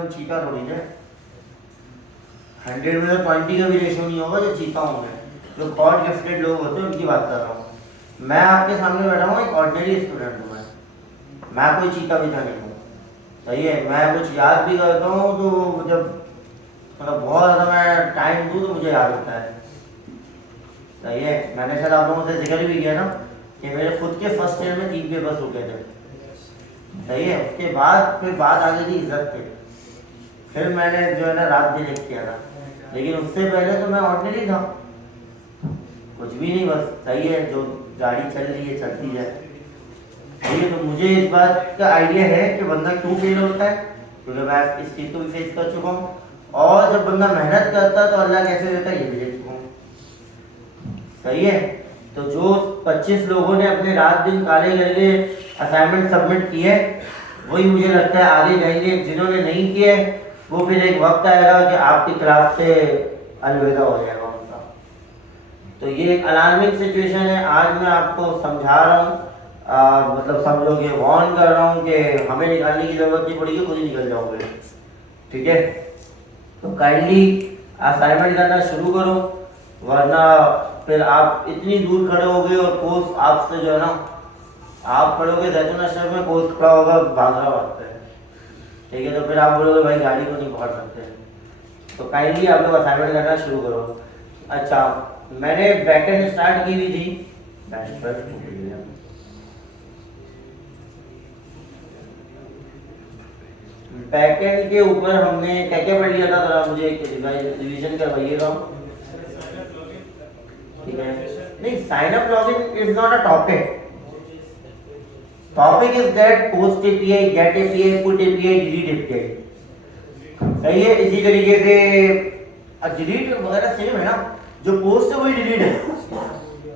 में चीता थोड़ी है। 100 में तो 20 का भी रेशो नहीं होगा जो चीता होंगे। जो गॉड गिफ्टेड लोग होते हैं उनकी बात कर रहा हूँ। मैं आपके सामने बैठा हूँ, एक ऑर्डिनरी स्टूडेंट हूँ मैं कोई चीता विता नहीं हूँ, सही है। मैं कुछ याद भी करता हूँ तो जब मतलब बहुत ज़्यादा मैं टाइम दूँ तो मुझे याद होता है, सही है। मैंने शायद आप लोगों से जिक्र भी किया ना कि मेरे खुद के फर्स्ट ईयर में 3 पेपर्स रुके थे, सही है। उसके बाद फिर बात आ गई थी इज्जत पे, फिर मैंने जो है ना रात दिन एक किया था, लेकिन उससे पहले तो मैं ऑर्डिनरी था, कुछ भी नहीं, बस सही है, जो गाड़ी चल रही है चलती जाए, सही है। तो मुझे इस बात का आइडिया है कि बंदा क्यों फेल होता है, क्योंकि मैं इस चीज़ को भी फेस कर चुका हूँ, और जब बंदा मेहनत करता है तो अल्लाह कैसे देता है ये भी देख चुका हूँ, सही है। तो जो 25 लोगों ने अपने रात दिन काले करके असाइनमेंट सबमिट किए, वही मुझे लगता है आगे जाएंगे। जिन्होंने नहीं किए वो फिर एक वक्त आएगा कि आपकी क्लास से अलविदा हो जाएगा उनका। तो ये एक अलार्मिंग सिचुएशन है। आज मैं आपको समझा रहा हूँ, मतलब समझो कि वार्न कर रहा हूँ कि हमें निकालने की जरूरत नहीं पड़ेगी, खुद ही निकल जाओगे, ठीक है। तो काइंडली असाइनमेंट करना शुरू करो, वरना फिर आप इतनी दूर खड़े होगे और कोर्स आपसे जो है ना, आप खड़े होगे जैतून अशरफ में, कोर्स खड़ा होगा भागरा भागते हैं, ठीक है। तो फिर आप बोलोगे भाई गाड़ी को नहीं पकड़ सकते। तो काइंडली आप लोग असाइनमेंट करना शुरू करो। अच्छा, मैंने बैकएंड स्टार्ट की हुई थी, बैकएंड के ऊपर हमने क्या क्या पढ़ लिया था, जरा मुझे एक रिवीजन करवाइएगा, ठीक है। नहीं, sign up login is not a topic, topic is that post API, get API, put API, delete API, सही है। इसी तरीके से डिलीट वगैरह सेम है ना, जो पोस्ट है वही डिलीट है,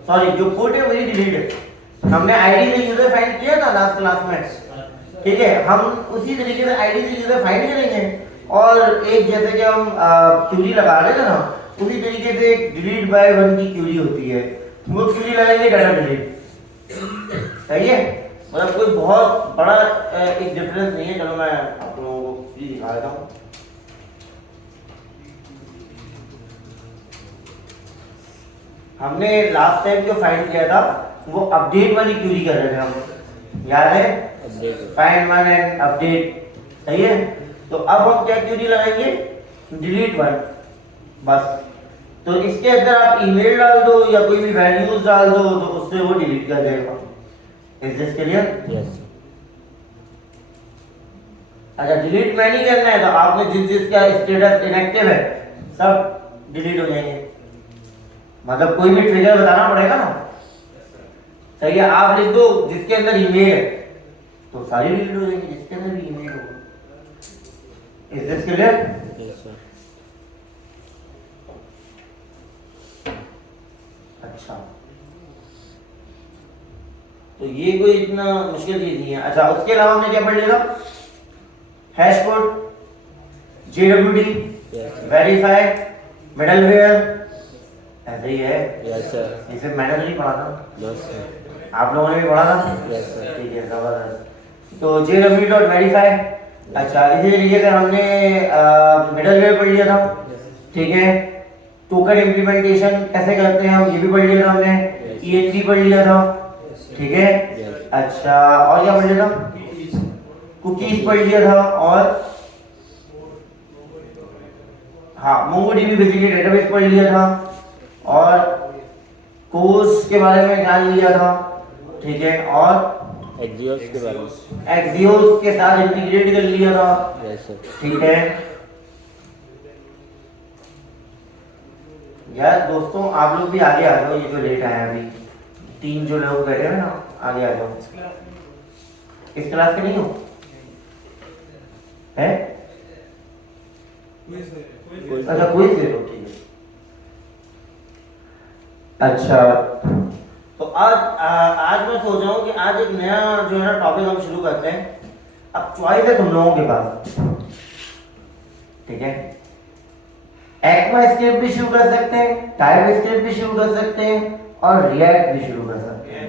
सॉरी जो पुट है वही डिलीट है। हमने आईडी से यूजर फाइंड किया था लास्ट क्लास में, ठीक है। हम उसी तरीके से आईडी से यूजर फाइंड करेंगे, और एक जैसे कि हम क्यूरी लगा रहे थे ना, उसी तरीके से एक डिलीट बाय वन की क्यूरी होती है, वो क्यूरी लगाएंगे डाटा डिलीट, सही है। मतलब कोई बहुत बड़ा एक डिफरेंस नहीं है। चलो मैं आप लोगों को क्यूरी दिखा देता हूँ। हमने लास्ट टाइम जो फाइंड किया था वो अपडेट वाली क्यूरी कर रहे थे हम, याद है, फाइंड वन एंड अपडेट, सही है। तो अब हम क्या क्यूरी लगाएंगे, डिलीट वन, बस। तो इसके अंदर आप ईमेल डाल दो या कोई भी वैल्यूज डाल दो तो उससे वो डिलीट कर देगा। Is this clear? यस। अच्छा, डिलीट मैं नहीं करना है तो आपने जिस जिसका स्टेटस इनएक्टिव है सब डिलीट हो जाएंगे, मतलब कोई भी ट्रिगर बताना पड़ेगा ना, सही है। आप लिख दो जिसके अंदर ईमेल है तो सारी डिलीट हो जाएंगी जिसके अंदर भी ईमेल होगा। Is this clear? Yes sir. अच्छा, तो ये कोई इतना मुश्किल चीज नहीं है। अच्छा, उसके अलावा हमने क्या पढ़ लिया था, हैश कोड, जेडब्ल्यूडी, वेरीफाई, मिडलवेयर, ऐसे ही है। Yes sir. इसे मैंने तो नहीं पढ़ा था, यस सर। आप लोगों ने भी पढ़ा था? Yes sir. ठीक है, जबरदस्त। तो JW.verify, अच्छा इसी तरीके से हमने मिडलवेयर पढ़ लिया था, ठीक है। टोकन इम्प्लीमेंटेशन कैसे करते हैं हम ये भी पढ़ लिया था हमने, ENG पढ़ लिया था, ठीक है। अच्छा, और क्या पढ़ लिया था, कुकीज पढ़ लिया था, और हाँ MongoDB बेसिकली डेटाबेस पढ़ लिया था, और कोर्स के बारे में जान लिया था, ठीक है। और एक्सियोस के बारे में, एक्सियोस के साथ इंटीग्रेट कर लिया था, यस सर। ठीक है। यार दोस्तों आप लोग भी आगे आ जाओ, ये जो लेट आए अभी 3 जो लोग बैठे हैं ना, आगे आ जाओ। इस क्लास के नहीं हो है? अच्छा, कोई दे दो, ठीक है। अच्छा, तो आज मैं सोच रहा हूँ कि आज एक नया जो है ना टॉपिक हम शुरू करते हैं। अब चॉइस है तुम लोगों के पास, ठीक है। ECMAScript भी शुरू कर सकते हैं, TypeScript भी शुरू कर सकते हैं, और React भी शुरू कर सकते हैं।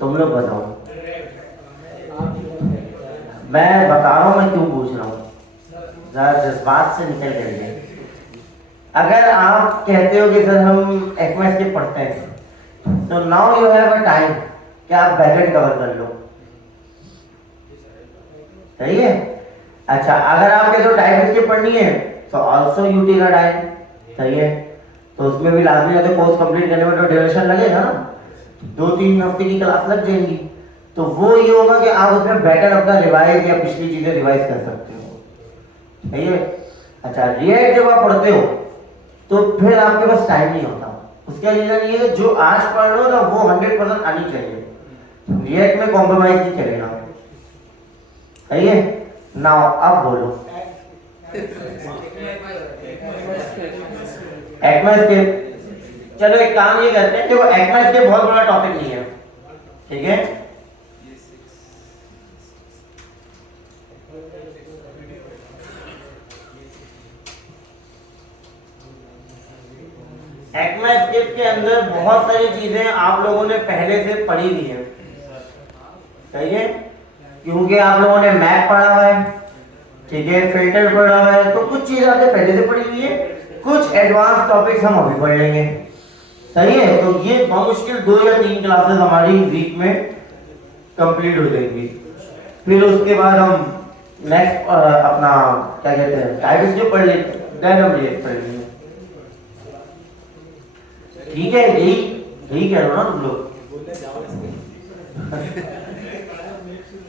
तुम लोग बताओ, मैं बता रहा हूँ मैं क्यों पूछ रहा हूँ, जरा जज्बात से निकल जाइए। अगर आप कहते हो कि सर हम एक्मेस के पढ़ते हैं, तो now you have a time कि आप बैकएंड कवर कर लो, सही है। अच्छा, अगर आप कहते हो टाइपस्क्रिप्ट पढ़नी है तो also you take a time, सही है। तो उसमें भी लाजमी है, तो कोर्स कंप्लीट करने में तो ड्यूरेशन लगेगा ना, 2-3 हफ्ते की क्लास लग जाएंगी। तो वो ये होगा कि आप उसमें बेटर अपना रिवाइज या पिछली चीजें रिवाइज कर सकते हो, सही है। अच्छा, रिएक्ट जब आप पढ़ते हो तो फिर आपके पास टाइम नहीं होता। उसका रीजन ये है जो आज पढ़ रहे हो ना वो 100% आनी चाहिए, रिएक्ट में कॉम्प्रोमाइज नहीं करेगा, सही है। नाउ अब बोलो एक्मेस्केप। चलो एक काम ये करते हैं, देखो एक्मेस्केप बहुत बड़ा टॉपिक नहीं है, ठीक है। एक्मेस्केप के अंदर बहुत सारी चीजें आप लोगों ने पहले से पढ़ी हुई है, सही है, क्योंकि आप लोगों ने मैप पढ़ा हुआ है, ठीक है, फिल्टर पढ़ा हुआ है, तो कुछ चीजें आपने पहले से पढ़ी हुई है, कुछ एडवांस टॉपिक्स हम अभी पढ़ लेंगे, सही है। तो ये मुश्किल 2 या 3 क्लासेस हमारी वीक में कंप्लीट हो जाएंगी। फिर उसके बाद हम नेक्स्ट अपना क्या कहते हैं टाइपस्क्रिप्ट पढ़ लेंगे, देन हम रिएक्ट पढ़ लेंगे, ठीक है। यही कह रहे हो ना तुम लोग।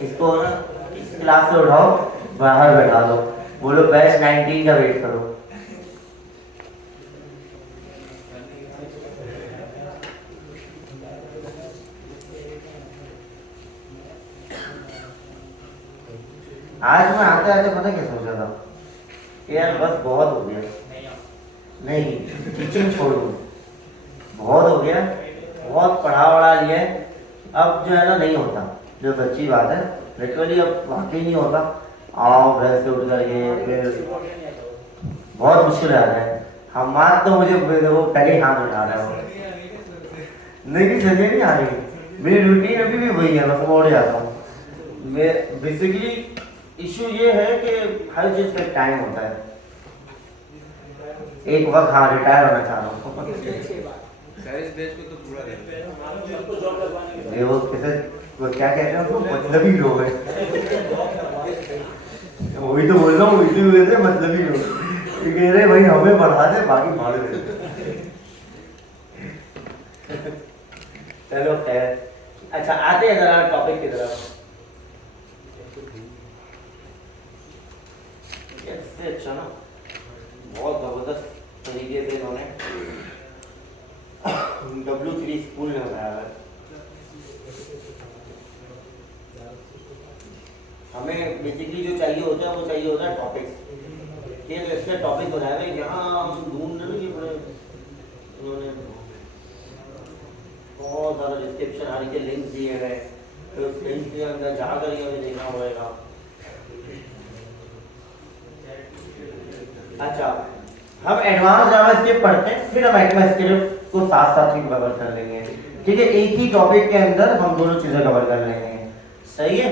इसको ना इस क्लास से उठाओ, बाहर बैठा दो, बोलो बैच 19 का वेट करो। आज मैं आते आते पता क्या सोचा था कि यार बस बहुत हो गया, नहीं टीचिंग छोड़ दो, बहुत हो गया, बहुत पढ़ा वढ़ा लिया, अब जो है ना नहीं होता, जो सच्ची बात है लिटरली अब वाकई नहीं होता। आओ घर से उठ करके फिर बहुत मुश्किल आ रहा है। हम बात तो मुझे वो पहले हाथ उठा रहा है, नहीं चलिए नहीं आ रही, मेरी रूटीन अभी भी वही है, मैं उड़ जाता हूँ। मैं बेसिकली इशू ये है कि हर चीज का टाइम होता है, एक वक्त हाँ रिटायर होना चाह रहा हूँ। वो कैसे वो क्या कहते हैं उसको, मतलबी लोग हैं, वही तो बोल रहा हूँ, मतलबी लोग कह रहे भाई हमें बढ़ा दे बाकी भाड़ दे। चलो खैर, अच्छा आते हैं जरा टॉपिक की तरफ। अच्छा ना बहुत जबरदस्त तरीके से इन्होंने W3 स्कूल में बनाया है। हमें बेसिकली जो चाहिए होता है वो चाहिए होता है टॉपिक्स, ये तो इसके टॉपिक बनाए हुए यहाँ हम ढूंढ रहे हैं, बड़े उन्होंने बहुत ज़्यादा डिस्क्रिप्शन आदि के लिंक दिए हैं, तो उस लिंक के अंदर जाकर ही हमें देखना होगा। अच्छा, हम एडवांस जावास्क्रिप्ट पढ़ते हैं, फिर हम एक्मेस्क्रिप्ट को साथ साथ ही कवर कर लेंगे, ठीक है। एक ही टॉपिक के अंदर हम दोनों चीजें कवर कर लेंगे, सही है।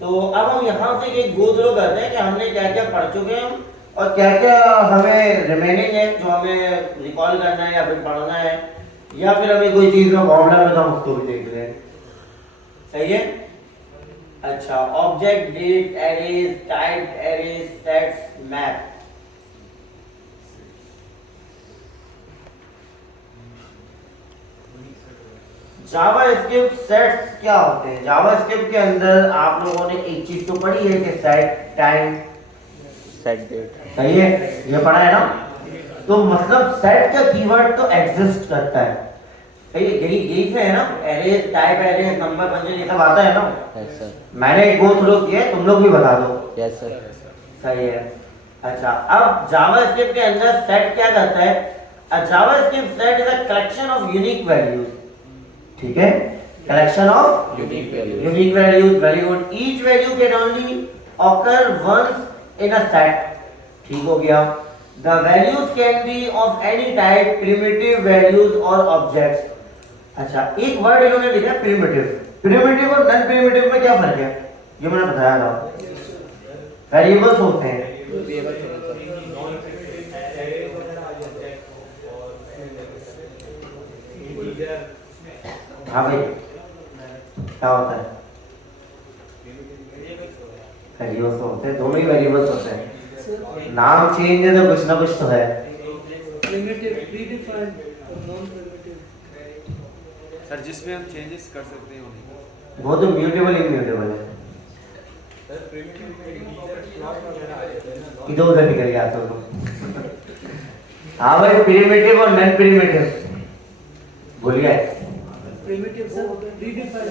तो अब हम यहाँ से एक गो थ्रू करते हैं कि हमने क्या क्या पढ़ चुके हैं और क्या क्या हमें रिमेनिंग है जो हमें रिकॉल करना है या फिर पढ़ना है, या फिर हमें कोई चीज में प्रॉब्लम है तो हम उसको भी देख लें, सही है। अच्छा, object delete arrays, type arrays, sets, map. JavaScript sets क्या होते हैं? जावास्क्रिप्ट के अंदर आप लोगों ने एक चीज तो पढ़ी है कि सेट टाइम, सेट डेट, सही है, ये पढ़ा है ना। तो मतलब सेट का कीवर्ड तो एग्जिस्ट करता है, सही है, यही से है ना, arrays, type arrays, number function ये सब आता है ना। यस सर, मैंने एक गो थ्रू किया, तुम लोग भी बता दो। यस सर, सही है। अच्छा, अब जावास्क्रिप्ट के अंदर सेट क्या करता है? A JavaScript set is a collection of unique values, ठीक है, collection of unique value, unique values, very good. Each value can only occur once in a set, ठीक हो गया। The values can be of any type, primitive values और objects. अच्छा, एक word इन्होंने लिखा प्रिमिटिव। प्रिमिटिव और नॉन प्रिमिटिव में क्या फर्क है? ये मैंने बताया था। वेरिएबल्स होते हैं। हाँ भाई, क्या होता है? वेरिएबल्स होते हैं, दोनों ही वेरिएबल्स होते हैं। नाम चेंज है तो कुछ ना कुछ तो है। प्रिमिटिव प्रीडिफाइंड और नॉन प्रिमिटिव। सर जिसमें हम चेंजेस कर सकते हैं उन्हीं को। वो तो म्यूटेबल इम्यूटेबल है। इधर उधर निकल गया तो। हाँ भाई, प्रिमिटिव और नॉन प्रिमिटिव बोलिए। Primitive sir predefined.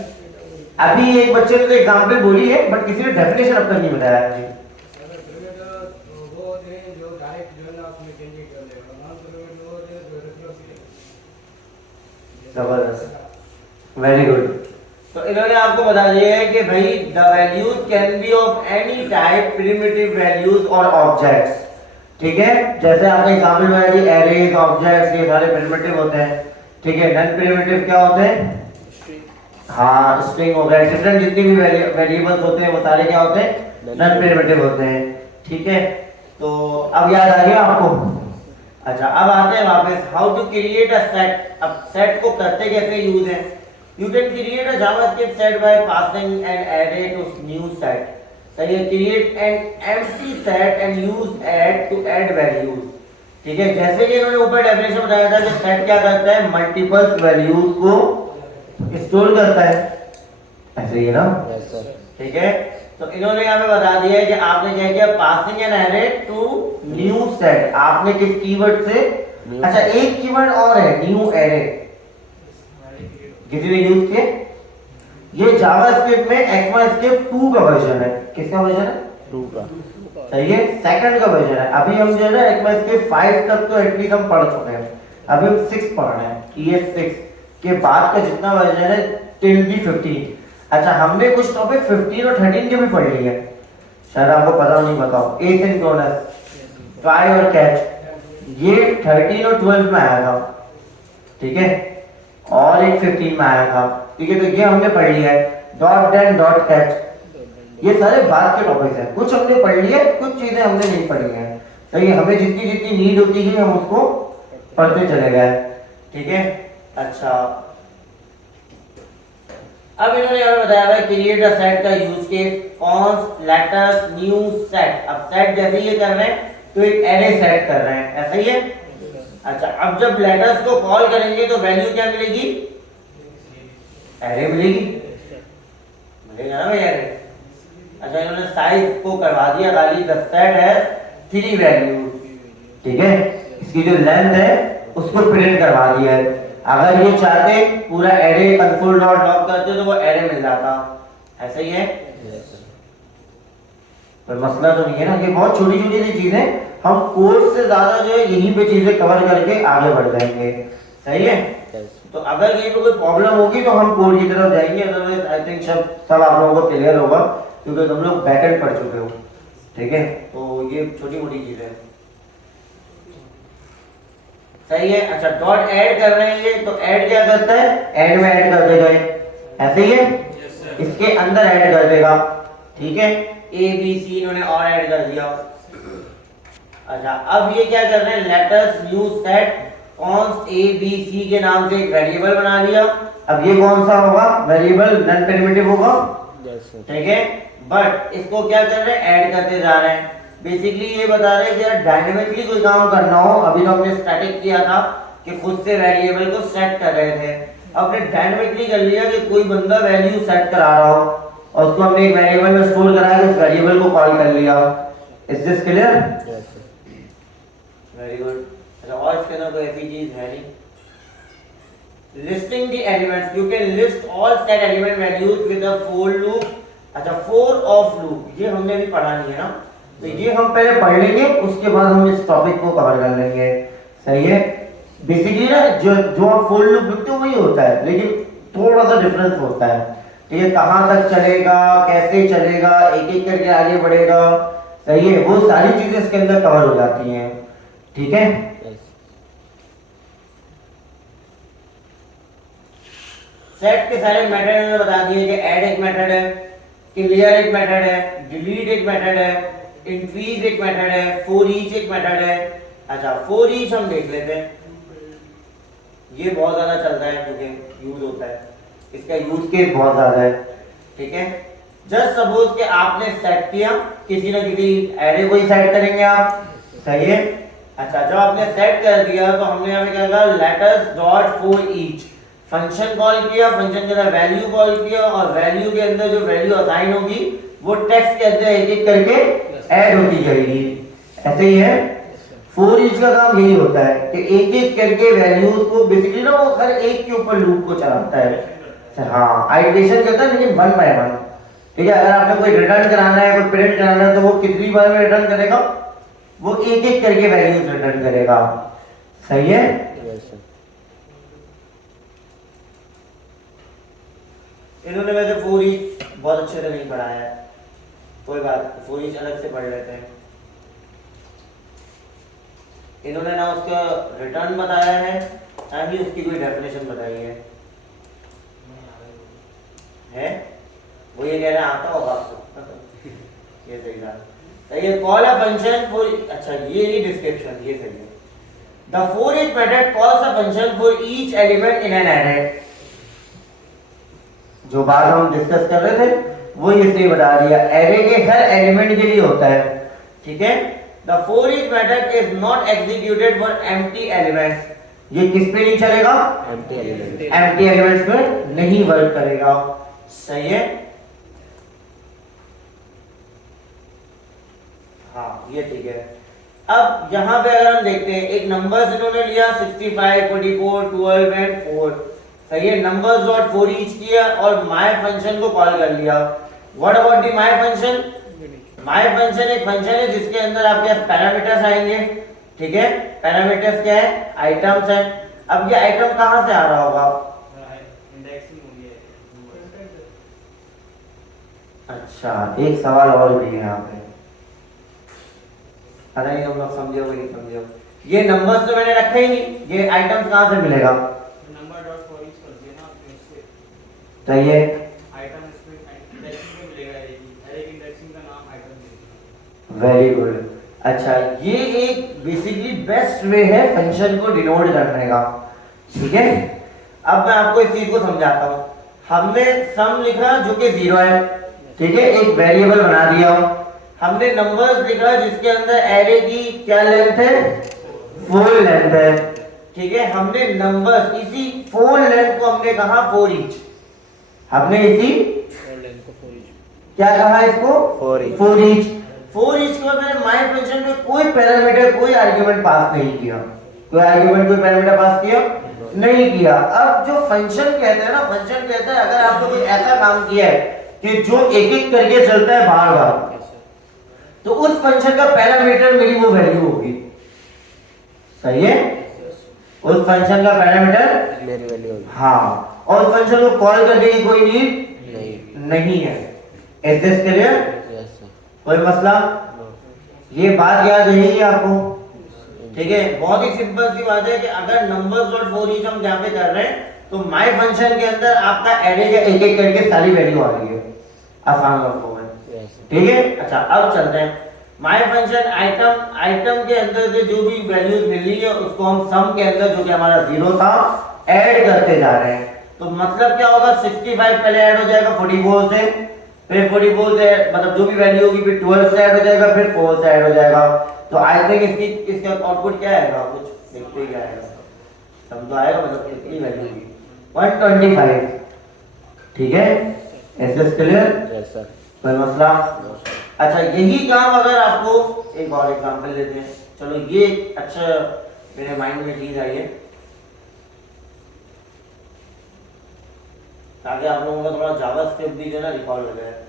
अभी एक बच्चे ने तो एग्जांपल बोली है, बट किसी ने डेफिनेशन अब तक नहीं बताया जी। जबरदस्त, वेरी गुड। तो इन्होंने आपको बता दिया है कि भाई the values can be of any type, primitive values और ऑब्जेक्ट्स। ठीक है, जैसे आपने एग्जांपल में दी एरेज, ऑब्जेक्ट्स, ये सारे प्रिमिटिव होते हैं। ठीक है, नॉन प्रिमिटिव क्या होते हैं? हाँ, स्ट्रिंग हो गया, डिफरेंट जितनी भी वेरिएबल्स होते हैं वो सारे क्या होते हैं? नॉन प्रिमिटिव होते हैं। ठीक है, तो अब याद आ गया आपको? अच्छा, अब आते हैं वापस how to create a set. अब सेट को करते कैसे यूज है? You can create a JavaScript set by passing an array to new set. सही है, create an empty set and use add to add values. ठीक है, जैसे कि इन्होंने ऊपर डेफिनेशन बताया था कि सेट क्या करता है? मल्टीपल वैल्यूज को स्टोर करता है, ऐसे ही है ना? Yes sir. ठीक है, तो इन्होंने यहाँ पे बता दिया है कि आपने क्या किया? Passing an array to new set. आपने किस कीवर्ड से? अच्छा, एक कीवर्ड और है, न्यू एरे। किसी ने यूज किया? ये जावास्क्रिप्ट में ECMAScript 2 का वर्जन है। किसका वर्जन है? 2 का। सही है, सेकंड का वर्जन है। अभी हम जो है ना ECMAScript 5 तक तो एटलीस्ट हम पढ़ चुके हैं, अभी हम 6 पढ़ रहे हैं। ES6 के बाद का जितना वर्जन है टिल बी 15। अच्छा, हमने कुछ टॉपिक 15 और 13 के भी पढ़ लिए हैं, शायद आपको पता नहीं, बताओ। एसिंक्रोनस, ट्राई और कैच, ये 13 और 12 में आया था। ठीक है, और एक 15 में आया था। ठीक है, तो ये हमने पढ़ लिया है। डॉट देन डॉट कैच, ये सारे बाद के टॉपिक्स हैं। कुछ हमने पढ़ लिए, कुछ चीजें हमने नहीं पढ़ी हैं। तो ये हमें जितनी जितनी नीड होती है हम उसको पढ़ते चले गए। ठीक है, अच्छा, अब इन्होंने यहाँ बताया है क्रिएट अ सेट का use case, const letters new set. अब सेट जैसे ये कर रहे हैं तो एक एरे सेट कर रहे हैं, ऐसा ही है। अच्छा, अब जब लेटर्स को कॉल करेंगे तो वैल्यू क्या मिलेगी? एरे मिलेगी, मिलेगा ना भाई एरे। अच्छा, इन्होंने साइज को करवा दिया खाली, द सेट है 3 वैल्यूज। ठीक है, इसकी जो लेंथ है उसको प्रिंट करवा दिया है। अगर ये चाहते पूरा एरे कंसोल डॉट लॉग करते तो वो एरे मिल जाता, ऐसा ही है। पर मसला तो नहीं है ना, कि बहुत छोटी छोटी सी चीजें हम कोर्स से ज्यादा जो है यहीं पे चीजें कवर करके आगे बढ़ जाएंगे। सही है, तो अगर ये कोई प्रॉब्लम होगी तो हम कोड की तरफ जाएंगे, अदरवाइज आई थिंक सब आप लोगों को क्लियर होगा, क्योंकि तुम लोग बैकएंड पढ़ चुके हो। ठीक है, तो ये छोटी मोटी चीजें सही है। अच्छा, डॉट ऐड कर रहे हैं ये, तो ऐड क्या करता है? ऐड में ऐड कर देगा, ऐसे ही है। इसके अंदर ऐड कर देगा। ठीक है, ए बी सी इन्होंने और ऐड कर दिया। अच्छा, अब ये क्या कर रहे हैं? Letters new set const A B C के नाम से एक वेरिएबल बना लिया। अब ये कौन सा होगा? वेरिएबल नॉन प्रिमिटिव होगा। ठीक है, बट इसको क्या कर रहे हैं? ऐड करते जा रहे हैं। बेसिकली ये बता रहे हैं कि यार डायनेमिकली कोई काम करना हो, अभी तो हमने स्टैटिक किया था कि खुद से वेरिएबल को सेट कर रहे थे, अब हमने डायनेमिकली कर लिया कि कोई बंदा वैल्यू सेट करा रहा हो और उसको हमने एक वेरिएबल में स्टोर करा के उस वेरिएबल को कॉल कर लिया। Is this clear? Very good. अच्छा, और इसके अंदर कोई ऐसी चीज है नहीं। Listing the elements, you can list all set element values with a for loop. अच्छा, फॉर ऑफ लूप ये हमने भी पढ़ा नहीं है ना, तो ये हम पहले पढ़ लेंगे, उसके बाद हम इस टॉपिक को कवर कर लेंगे। सही है, बेसिकली ना जो आप फॉर लूप लिखते हो वही होता है, लेकिन थोड़ा सा डिफरेंस होता है। ठीक है, कहाँ तक चलेगा, कैसे चलेगा, एक एक करके आगे बढ़ेगा। सही है, वो सारी चीजें इसके अंदर कवर हो जाती हैं। ठीक है, सेट के सारे मेथड मैंने बता दिए कि ऐड एक मेथड है, क्लियर एक मेथड है, डिलीट एक मेथड है, इंक्रीज एक मेथड है, फॉर ईच एक मेथड है। अच्छा, फॉर ईच हम देख लेते हैं, ये बहुत ज्यादा चलता है क्योंकि यूज होता है, इसका यूज केस बहुत ज्यादा है। ठीक है, जस्ट सपोज कि आपने सेट किया, किसी न किसी एरे को ही सेट करेंगे आप, सही है। अच्छा, जब आपने सेट कर दिया तो हमने यहाँ पे क्या कहा, letters dot for each function call किया, फंक्शन के अंदर वैल्यू कॉल किया, और वैल्यू के अंदर जो वैल्यू असाइन होगी वो टेक्स्ट के अंदर एक एक करके ऐड होती जाएगी। ऐसे ही है, फॉर ईच का काम यही होता है कि एक एक करके वैल्यूज को बेसिकली ना वो हर एक के ऊपर लूप को चलाता है। हाँ, आइटरेशन करता है लेकिन वन बाय वन। ठीक है, अगर आपने कोई रिटर्न कराना है, कोई प्रिंट कराना है, तो वो कितनी बार में रिटर्न करेगा, वो एक एक करके वैल्यूज रिटर्न करेगा। सही है। Yes, sir. इन्होंने वैसे फॉर ईच बहुत अच्छे से नहीं पढ़ाया है, कोई बात, फॉर ईच अलग से पढ़ लेते हैं। इन्होंने ना उसका रिटर्न बताया है, ना ही उसकी कोई डेफिनेशन बताई है? वो ये कह रहे हैं आता होगा आपको। ये सही था। तो ये कॉल अ फंक्शन फॉर, अच्छा ये डिस्क्रिप्शन, ये सही है। The for each method calls a function for each element in an array. जो बात हम डिस्कस कर रहे थे वो इसने बता दिया, एरे के हर एलिमेंट के लिए होता है। ठीक है, the for each method is not executed for empty elements. ये किस पे नहीं चलेगा? Empty element. एम्प्टी एलिमेंट्स में नहीं वर्क करेगा। सही है। हाँ, ये ठीक है। अब यहाँ पे अगर हम देखते हैं, एक नंबर्स इन्होंने लिया 65, 44, 12 एंड 4। सही है, नंबर्स डॉट फॉर ईच किया और माय फंक्शन को कॉल कर लिया। What about the my function? My function एक फंक्शन है जिसके अंदर आपके पास पैरामीटर्स आएंगे। ठीक है, पैरामीटर्स क्या है? आइटम्स है। अब ये आइटम कहाँ से आ रहा होगा? अच्छा, एक सवाल और भी है यहाँ पे, पता नहीं तुम लोग समझे हो नहीं समझे हो। ये नंबर्स तो मैंने रखे ही नहीं, ये आइटम्स कहाँ से मिलेगा? नंबर डॉट फॉर ईच कर दिया ना आपने उससे, चाहिए आइटम इसमें इंडेक्सिंग में मिलेगा, एरे की इंडेक्सिंग का नाम आइटम देगा। Very good. अच्छा, ये एक बेसिकली बेस्ट वे है फंक्शन को डिनोट करने का। ठीक है, अब मैं आपको इस चीज को समझाता हूँ। हमने सम लिखा जो कि 0 है। ठीक है, एक वेरिएबल बना दिया। हमने नंबर्स लिखा जिसके अंदर एरे की क्या लेंथ है? 4 लेंथ है। ठीक है, हमने नंबर्स इसी 4 लेंथ को हमने कहा फॉर ईच। हमने इसी क्या कहा इसको? For each. For each. For each के बाद मैंने माय फंक्शन में कोई पैरामीटर, कोई आर्गुमेंट पास नहीं किया। कोई आर्गुमेंट, कोई पैरामीटर पास किया नहीं किया। अब जो फंक्शन कहते हैं ना, फंक्शन कहता है अगर आपने कोई ऐसा काम किया है कि जो एक एक करके चलता है बार बार, तो उस फंक्शन का पैरामीटर मेरी वो वैल्यू होगी। सही है, उस फंक्शन का पैरामीटर मेरी वैल्यू होगी। हाँ, और उस फंक्शन को कॉल करने की कोई नीड नहीं है। Is this clear? Yes, sir. कोई मसला? No. ये बात याद रहेगी आपको। ठीक है, बहुत ही सिंपल सी बात है कि अगर नंबर्स डॉट फॉर ईच हम यहाँ पे कर रहे हैं तो माय फंक्शन के अंदर आपका एरे का एक एक करके सारी वैल्यू आ रही है, आसान लफ्जों में। Yes, sir. ठीक है, अच्छा अब चलते हैं। माय फंक्शन आइटम के अंदर से जो भी वैल्यूज मिल रही है उसको हम सम के अंदर जो कि हमारा 0 था ऐड करते जा रहे हैं। तो मतलब क्या होगा? 65 पहले ऐड हो जाएगा 44 से, फिर 44 से मतलब जो भी वैल्यू होगी फिर 12 से ऐड हो जाएगा, फिर 4 से ऐड हो जाएगा। तो आई थिंक इसका आउटपुट क्या आएगा? कुछ देखते ही क्या आएगा, सम तो आएगा, मतलब कितनी वैल्यू होगी? 125। ठीक है, ऐसे क्लियर? Yes, sir. कोई मसला? No, sir. अच्छा, यही काम अगर आपको, एक और एग्जांपल लेते हैं। चलो, ये अच्छा मेरे माइंड में चीज आई है ताकि आप लोगों का थोड़ा जावास्क्रिप्ट भी जो है ना रिकॉर्ड हो जाए।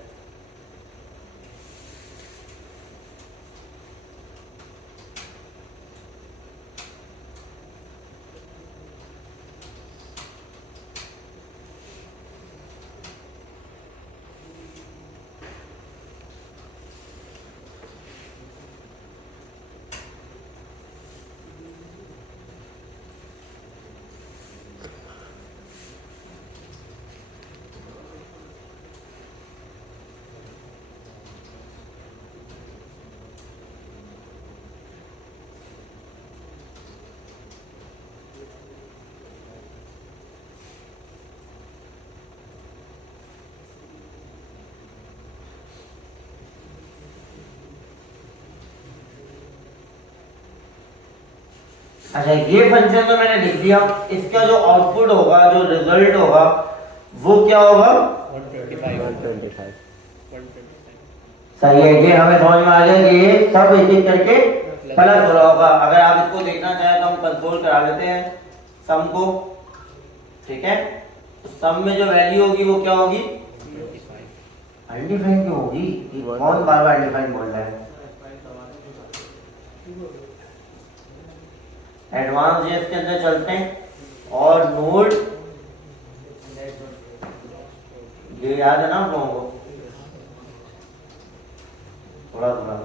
अच्छा ये फंक्शन तो मैंने लिख दिया, इसका जो आउटपुट होगा, जो रिजल्ट होगा, वो क्या होगा? 125 सही है, ये हमें समझ में आ गया कि ये सब एक एक करके प्लस हो रहा होगा। अगर आप इसको देखना चाहें तो हम कंट्रोल करा लेते हैं सम को, ठीक है। तो सम में जो वैल्यू होगी वो क्या होगी? अनडिफाइंड क्यों होगी? कौन बार बार अनडिफाइंड बोल रहा है? एडवांस जेएस के अंदर चलते हैं और नोड, ये याद है ना आप लोगों को? थोड़ा थोड़ा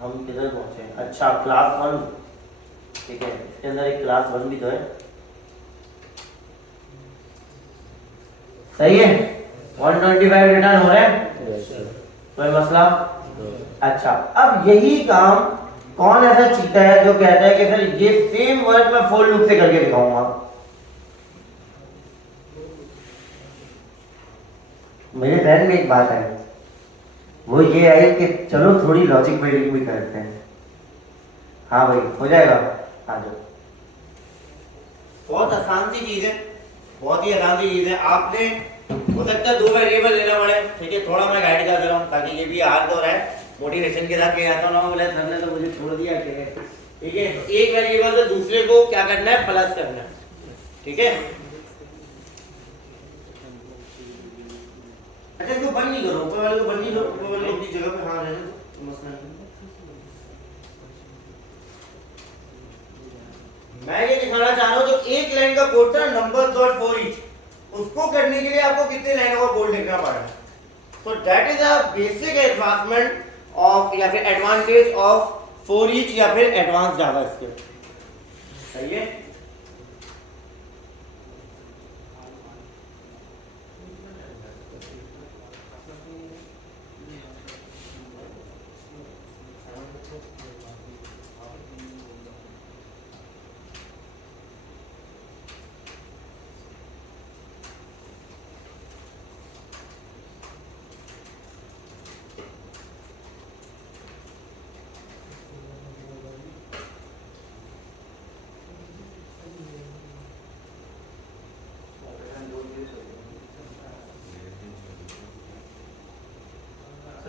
हम किधर पहुंचे? अच्छा क्लास 1, ठीक है। इसके अंदर एक क्लास 1 भी तो है, सही है। 125 रिटर्न हो रहे हैं, कोई मसला? अच्छा अब यही काम कौन ऐसा चीता है जो कहता है कि सर ये सेम वर्क मैं फॉर लूप से करके दिखाऊंगा? मेरे ध्यान में एक बात है, वो ये आई कि चलो थोड़ी लॉजिक बिल्डिंग भी करते हैं। हाँ भाई हो जाएगा, आ जाओ। बहुत आसान सी चीज है, बहुत ही आसान सी चीज है। आपने हो सकता है 2 वेरिएबल लेना पड़े, ठीक है। थोड़ा मैं गाइड कर रहा हूँ ताकि ये भी याद हो रहा है, मोटिवेशन के साथ कह आता हूँ ना, बोले सर ने तो मुझे छोड़ दिया, ठीक है। एक वेरिएबल से दूसरे को क्या करना है? प्लस करना है, ठीक है। अच्छा इसको बंद नहीं करो, ऊपर वाले को बंद नहीं करो, ऊपर वाले अपनी जगह पे हाँ रहने दो, मसला नहीं। मैं ये दिखाना चाह रहा हूँ जो एक लाइन का कोड था नंबर डॉट फॉर ईच, उसको करने के लिए आपको कितने लाइनों का कोड लिखना पड़ा? तो that is a basic advancement of या फिर एडवांटेज ऑफ फॉर ईच या फिर एडवांस जावास्क्रिप्ट, सही है।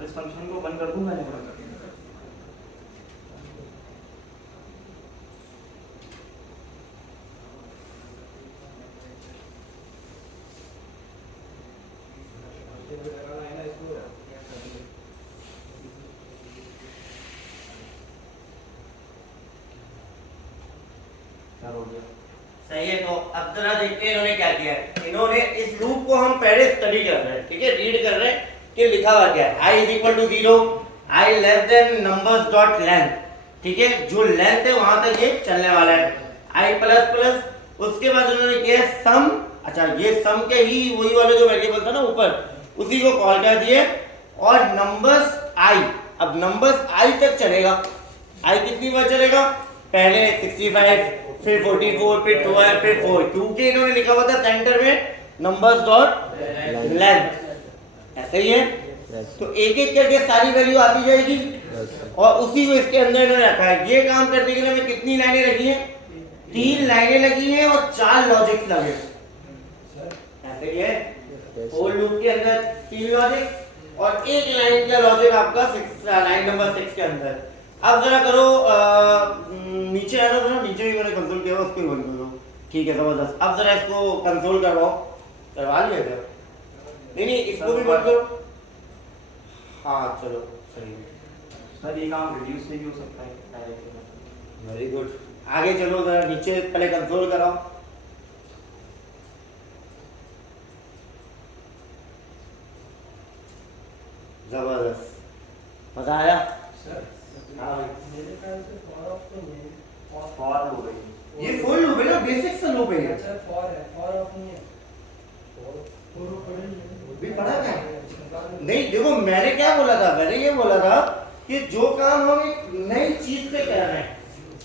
इस फंक्शन को बंद कर दूं मैंने? सही है। तो अब जरा देखते हैं इन्होंने क्या किया है। इन्होंने इस लूप को हम पहले स्टडी कर रहे हैं, ठीक है, रीड कर रहे हैं कि लिखा हुआ क्या है। i is equal to 0, i less than numbers dot length, ठीक है। जो लेंथ है वहां तक ये चलने वाला है, i प्लस प्लस। उसके बाद उन्होंने किया सम। अच्छा ये सम के ही वही वाला जो वेरिएबल था ना ऊपर, उसी को कॉल कर दिए और नंबर्स i। अब नंबर्स i तक चलेगा। i कितनी बार चलेगा? पहले 65, फिर 44, फिर 12, फिर 4, क्योंकि इन्होंने लिखा हुआ था सेंटर में नंबर्स डॉट लेंथ, ऐसे ही है। तो एक एक करके सारी वैल्यू आती जाएगी और उसी को इसके अंदर इन्होंने रखा है। ये काम करने के लिए हमें कितनी लाइनें लगी हैं? 3 लाइनें लगी हैं और 4 लॉजिक लगे, ऐसे ही है। फॉर लूप के अंदर 3 लॉजिक और एक लाइन का लॉजिक आपका लाइन नंबर 6 के अंदर। अब जरा करो नीचे आना जरा, नीचे भी मैंने कंसोल किया उसको भी बंद करो, ठीक है जबरदस्त। अब जरा इसको कंसोल करवाओ, करवा लिया क्या? नहीं इसको भी बंद करो। हाँ चलो सही है सर, ये काम रिड्यूस से भी हो सकता है डायरेक्ट। Very good. आगे चलो जरा नीचे पहले कंसोल कराओ। जबरदस्त, मजा आया? हाँ मेरे ख्याल से फॉर ऑफ तो नहीं है, फॉर लूप है ये फॉर लूप है ना, बेसिक सा लूप है। अच्छा फॉर है, फॉर ऑफ नहीं है। फॉर पढ़ेंगे भी पढ़ा क्या? नहीं देखो मैंने क्या बोला था, मैंने ये बोला था कि जो काम हम एक नई चीज से कर रहे हैं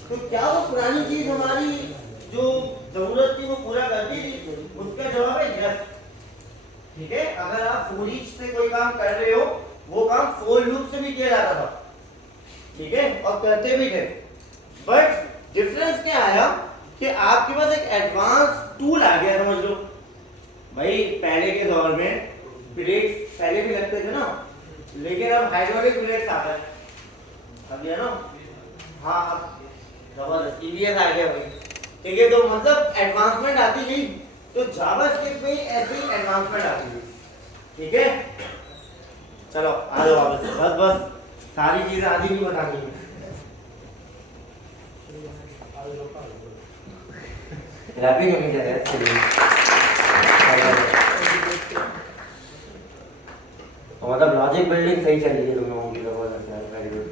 तो क्या वो पुरानी चीज हमारी जो जरूरत थी वो पूरा करती थी? उसका जवाब है यस, ठीक है। अगर आप फॉर ईच से कोई काम कर रहे हो वो काम फॉर लूप से भी किया जाता था, ठीक है, और करते भी थे। बट डिफरेंस क्या आया कि आपके पास एक एडवांस टूल आ गया, समझ लो भाई। पहले के दौर में ब्रेक्स पहले भी लगते थे ना, लेकिन अब हाइड्रोलिक ब्रेक्स आ गए, अब ये ना, हाँ जबरदस्त ईवीएस आ गया भाई। ठीक है, तो मतलब एडवांसमेंट आती गई, तो जावास्क्रिप्ट में ऐसे ही एडवांसमेंट आती गई। ठीक है, चलो आ जाओ वापस, बस सारी चीजें आधी नहीं बतानी है। रैपिंग होनी चाहिए, तो मतलब लॉजिक बिल्डिंग सही चल रही है तुम लोगों की, जबरदस्त यार, वेरी गुड।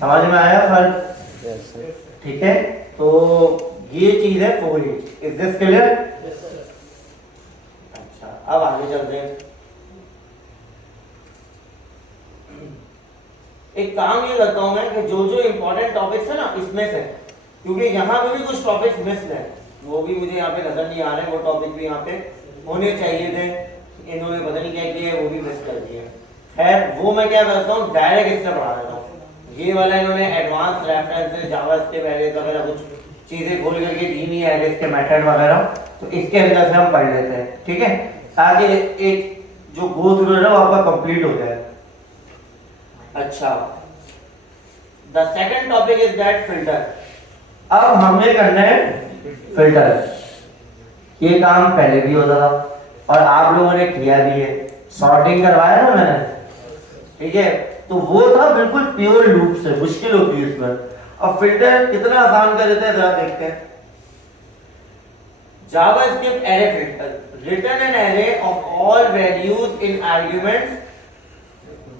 समझ में आया फर्क? Yes, sir. ठीक है, तो ये चीज है four inch. Is this clear? अच्छा, अब आगे चलते हैं। एक काम ये करता हूं मैं कि जो जो इंपॉर्टेंट टॉपिक्स है ना इसमें से, क्योंकि यहाँ पे भी कुछ टॉपिक्स मिस है, वो भी मुझे यहाँ पे नजर नहीं आ रहे, वो टॉपिक भी यहाँ पे होने चाहिए थे, इन्होंने पता नहीं क्या किया, वो भी मिस कर दिए। खैर, वो मैं क्या करता हूँ, डायरेक्ट इससे पढ़ा देता हूँ। ये वाला इन्होंने एडवांस रेफरेंसेस जावास्क्रिप्ट एरेज वगैरह कुछ चीजें खोल करके दी नहीं है, एरेज के मेथड वगैरह, तो इसके अंदर से हम पढ़ लेते हैं। ठीक है, ताकि एक जो गो थ्रू है ना वो आपका कंप्लीट हो जाए। अच्छा, the second topic is that filter. अब हमें करना है फिल्टर। ये काम पहले भी होता था और आप लोगों ने किया भी है, सॉर्टिंग करवाया ना मैंने। ठीक है, तो वो था बिल्कुल प्योर लूप से, मुश्किल होती है इसमें। अब फिल्टर कितना आसान कर देते हैं जरा देखते हैं। JavaScript array filter, return an array of all values in arguments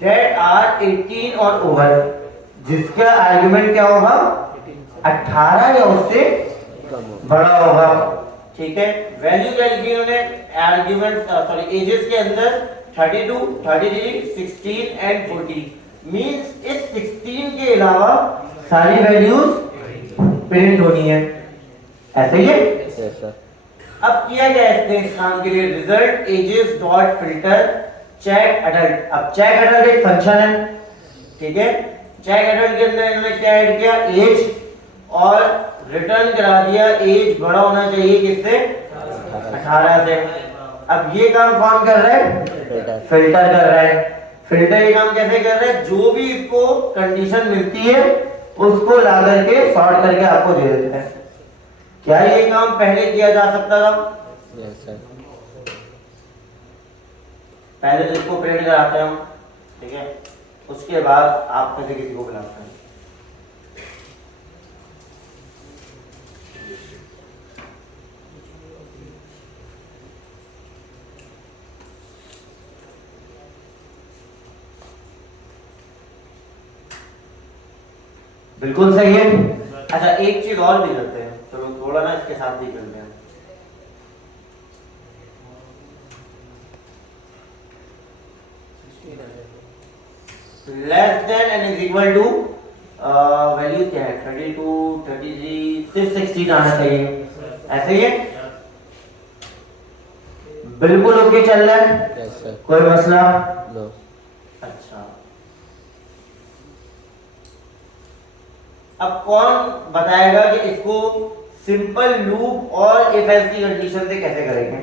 that are 18 or over, जिसका आर्गुमेंट क्या होगा, 18 या उससे बड़ा होगा। ठीक है, वैल्यू कैलकुलेट इन्होंने आर्गुमेंट एजेस के अंदर 32, 33, 16 एंड 40, मींस इस 16 के अलावा सारी वैल्यूज प्रिंट होनी है, ऐसे ही है। Yes, sir. अब किया गया इसने इस काम के लिए result ages dot filter check adult. अब चेक अडल्ट एक फंक्शन है, ठीक है। चेक अडल्ट के अंदर इन्होंने क्या ऐड किया, एज, और रिटर्न करा दिया एज बड़ा होना चाहिए किससे, 18 से। अब ये काम कौन कर रहा है, फिल्टर कर रहा है। फिल्टर ये काम कैसे कर रहा है, जो भी इसको कंडीशन मिलती है उसको ला करके सॉर्ट करके आपको दे देता है। क्या ये काम पहले किया जा सकता था? Yes, sir. पहले तो इसको प्रिंट कराते हैं हम, ठीक है, उसके बाद आप में से किसी को बुलाते हैं। बिल्कुल सही है। अच्छा, एक चीज और भी करते हैं, चलो थोड़ा ना इसके साथ भी करते हैं। Less than and is equal to value क्या है, 32, 33, सिर्फ 16 आना चाहिए, ऐसे ही है। बिल्कुल ओके चल रहा है? Yes, sir. कोई मसला? No. अच्छा, अब कौन बताएगा कि इसको सिंपल लूप और इफ एल्स की कंडीशन से कैसे करेंगे?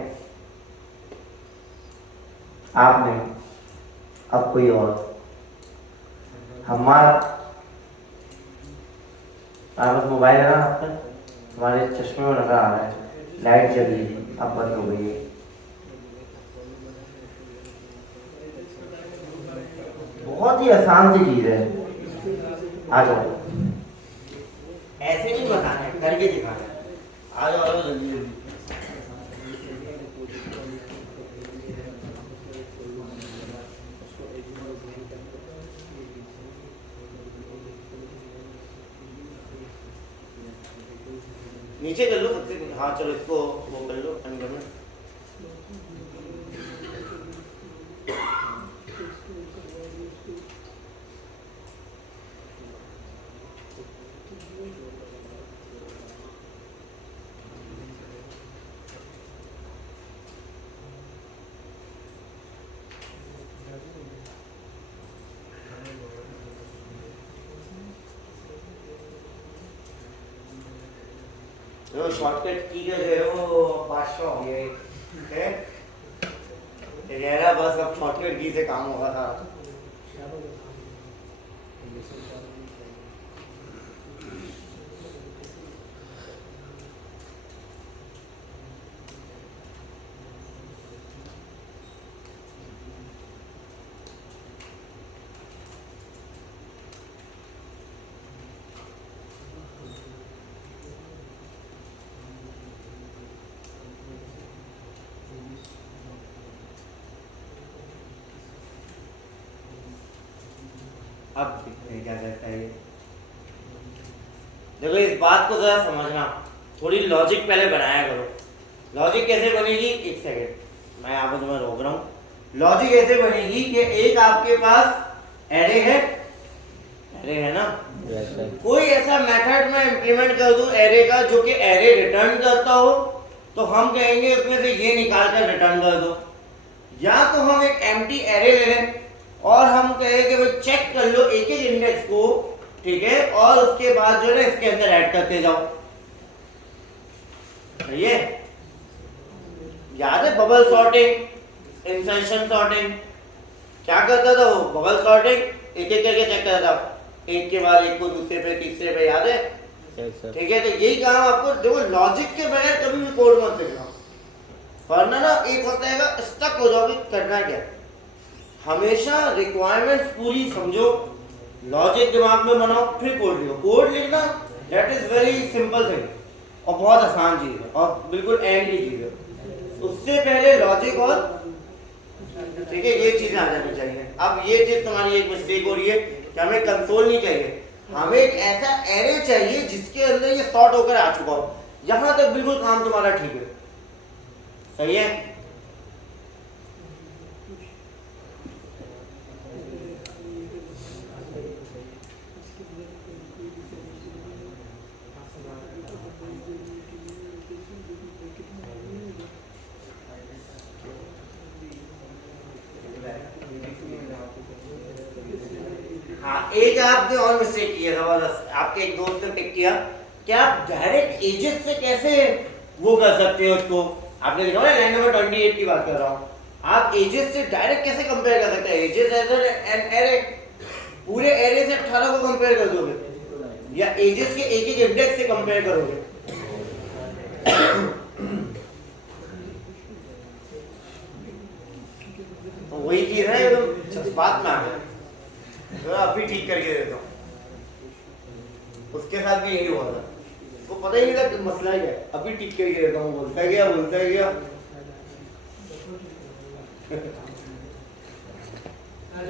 आप नहीं, अब कोई और। हमारा पास मोबाइल है ना आपका, हमारे चश्मे में नजर आ रहा है, लाइट जल रही है, अब बंद हो गई है। बहुत ही आसान सी चीज है, आ जाओ। ऐसे नहीं बताना है, करके दिखाना है। आ जाओ जल्दी जल्दी। नीचे कर लो सबसे, हाँ चलो इसको वो कर लो, अन कर लो। जो शॉर्टकट की गए हो बादशाह हो गए हैं। बस अब शॉर्टकट की से काम होगा था। अब देखते हैं क्या करता है ये। देखो इस बात को जरा समझना, थोड़ी लॉजिक पहले बनाया करो। लॉजिक कैसे बनेगी, एक सेकंड मैं यहाँ पर तुम्हें रोक रहा हूँ। लॉजिक ऐसे बनेगी कि एक आपके पास एरे है ना, Yes, sir. कोई ऐसा मेथड मैं इंप्लीमेंट कर दूं एरे का जो कि एरे रिटर्न करता हो, तो हम कहेंगे उसमें से ये निकाल कर रिटर्न कर दो। या तो हम एक एम्प्टी एरे ले लें और हम कहें कि भाई चेक कर लो एक एक इंडेक्स को, ठीक है, और उसके बाद जो है इसके अंदर ऐड करते जाओ। सही है? याद है बबल सॉर्टिंग, इंसर्शन सॉर्टिंग? क्या करता था वो? बबल सॉर्टिंग एक एक करके चेक करता था, एक के बाद एक को दूसरे पे तीसरे पे। याद है? Yes, sir. ठीक है, तो यही काम आपको, देखो लॉजिक के बगैर कभी भी कोड मत लिखना, वरना ना एक होता है स्टक हो जाओगे। करना क्या, हमेशा रिक्वायरमेंट्स पूरी समझो, लॉजिक दिमाग में बनाओ, फिर कोड लिखो। कोड लिखना that is very simple thing और बहुत आसान चीज है और बिल्कुल एंड की चीज है। उससे पहले लॉजिक और, ठीक है, ये चीजें आ जानी चाहिए। अब ये चीज तुम्हारी एक मिस्टेक हो रही है कि हमें कंसोल नहीं चाहिए, हमें एक ऐसा एरे चाहिए जिसके अंदर ये सॉर्ट होकर आ चुका हो। यहां तक बिल्कुल काम तुम्हारा ठीक है। सही है? हाँ, एक आपने और मिस्टेक किया जबरदस्त, आपके एक दोस्त ने पिक किया कि आप डायरेक्ट एजेस से कैसे वो कर सकते हो उसको। आपने देखा ना, लाइन नंबर 28 की बात कर रहा हूँ, आप एजेस से डायरेक्ट कैसे कंपेयर कर सकते हैं? एजेस एज एन एरे, पूरे एरे से 18 को कंपेयर कर दोगे या एजेस के एक एक इंडेक्स से कंपेयर करोगे? तो वही चीज है, एकदम बात ना है। तो अभी ठीक करके देता हूँ, उसके साथ भी यही हुआ था, वो पता ही नहीं था कि मसला क्या है। अभी ठीक करके देता हूँ, बोलता गया अभी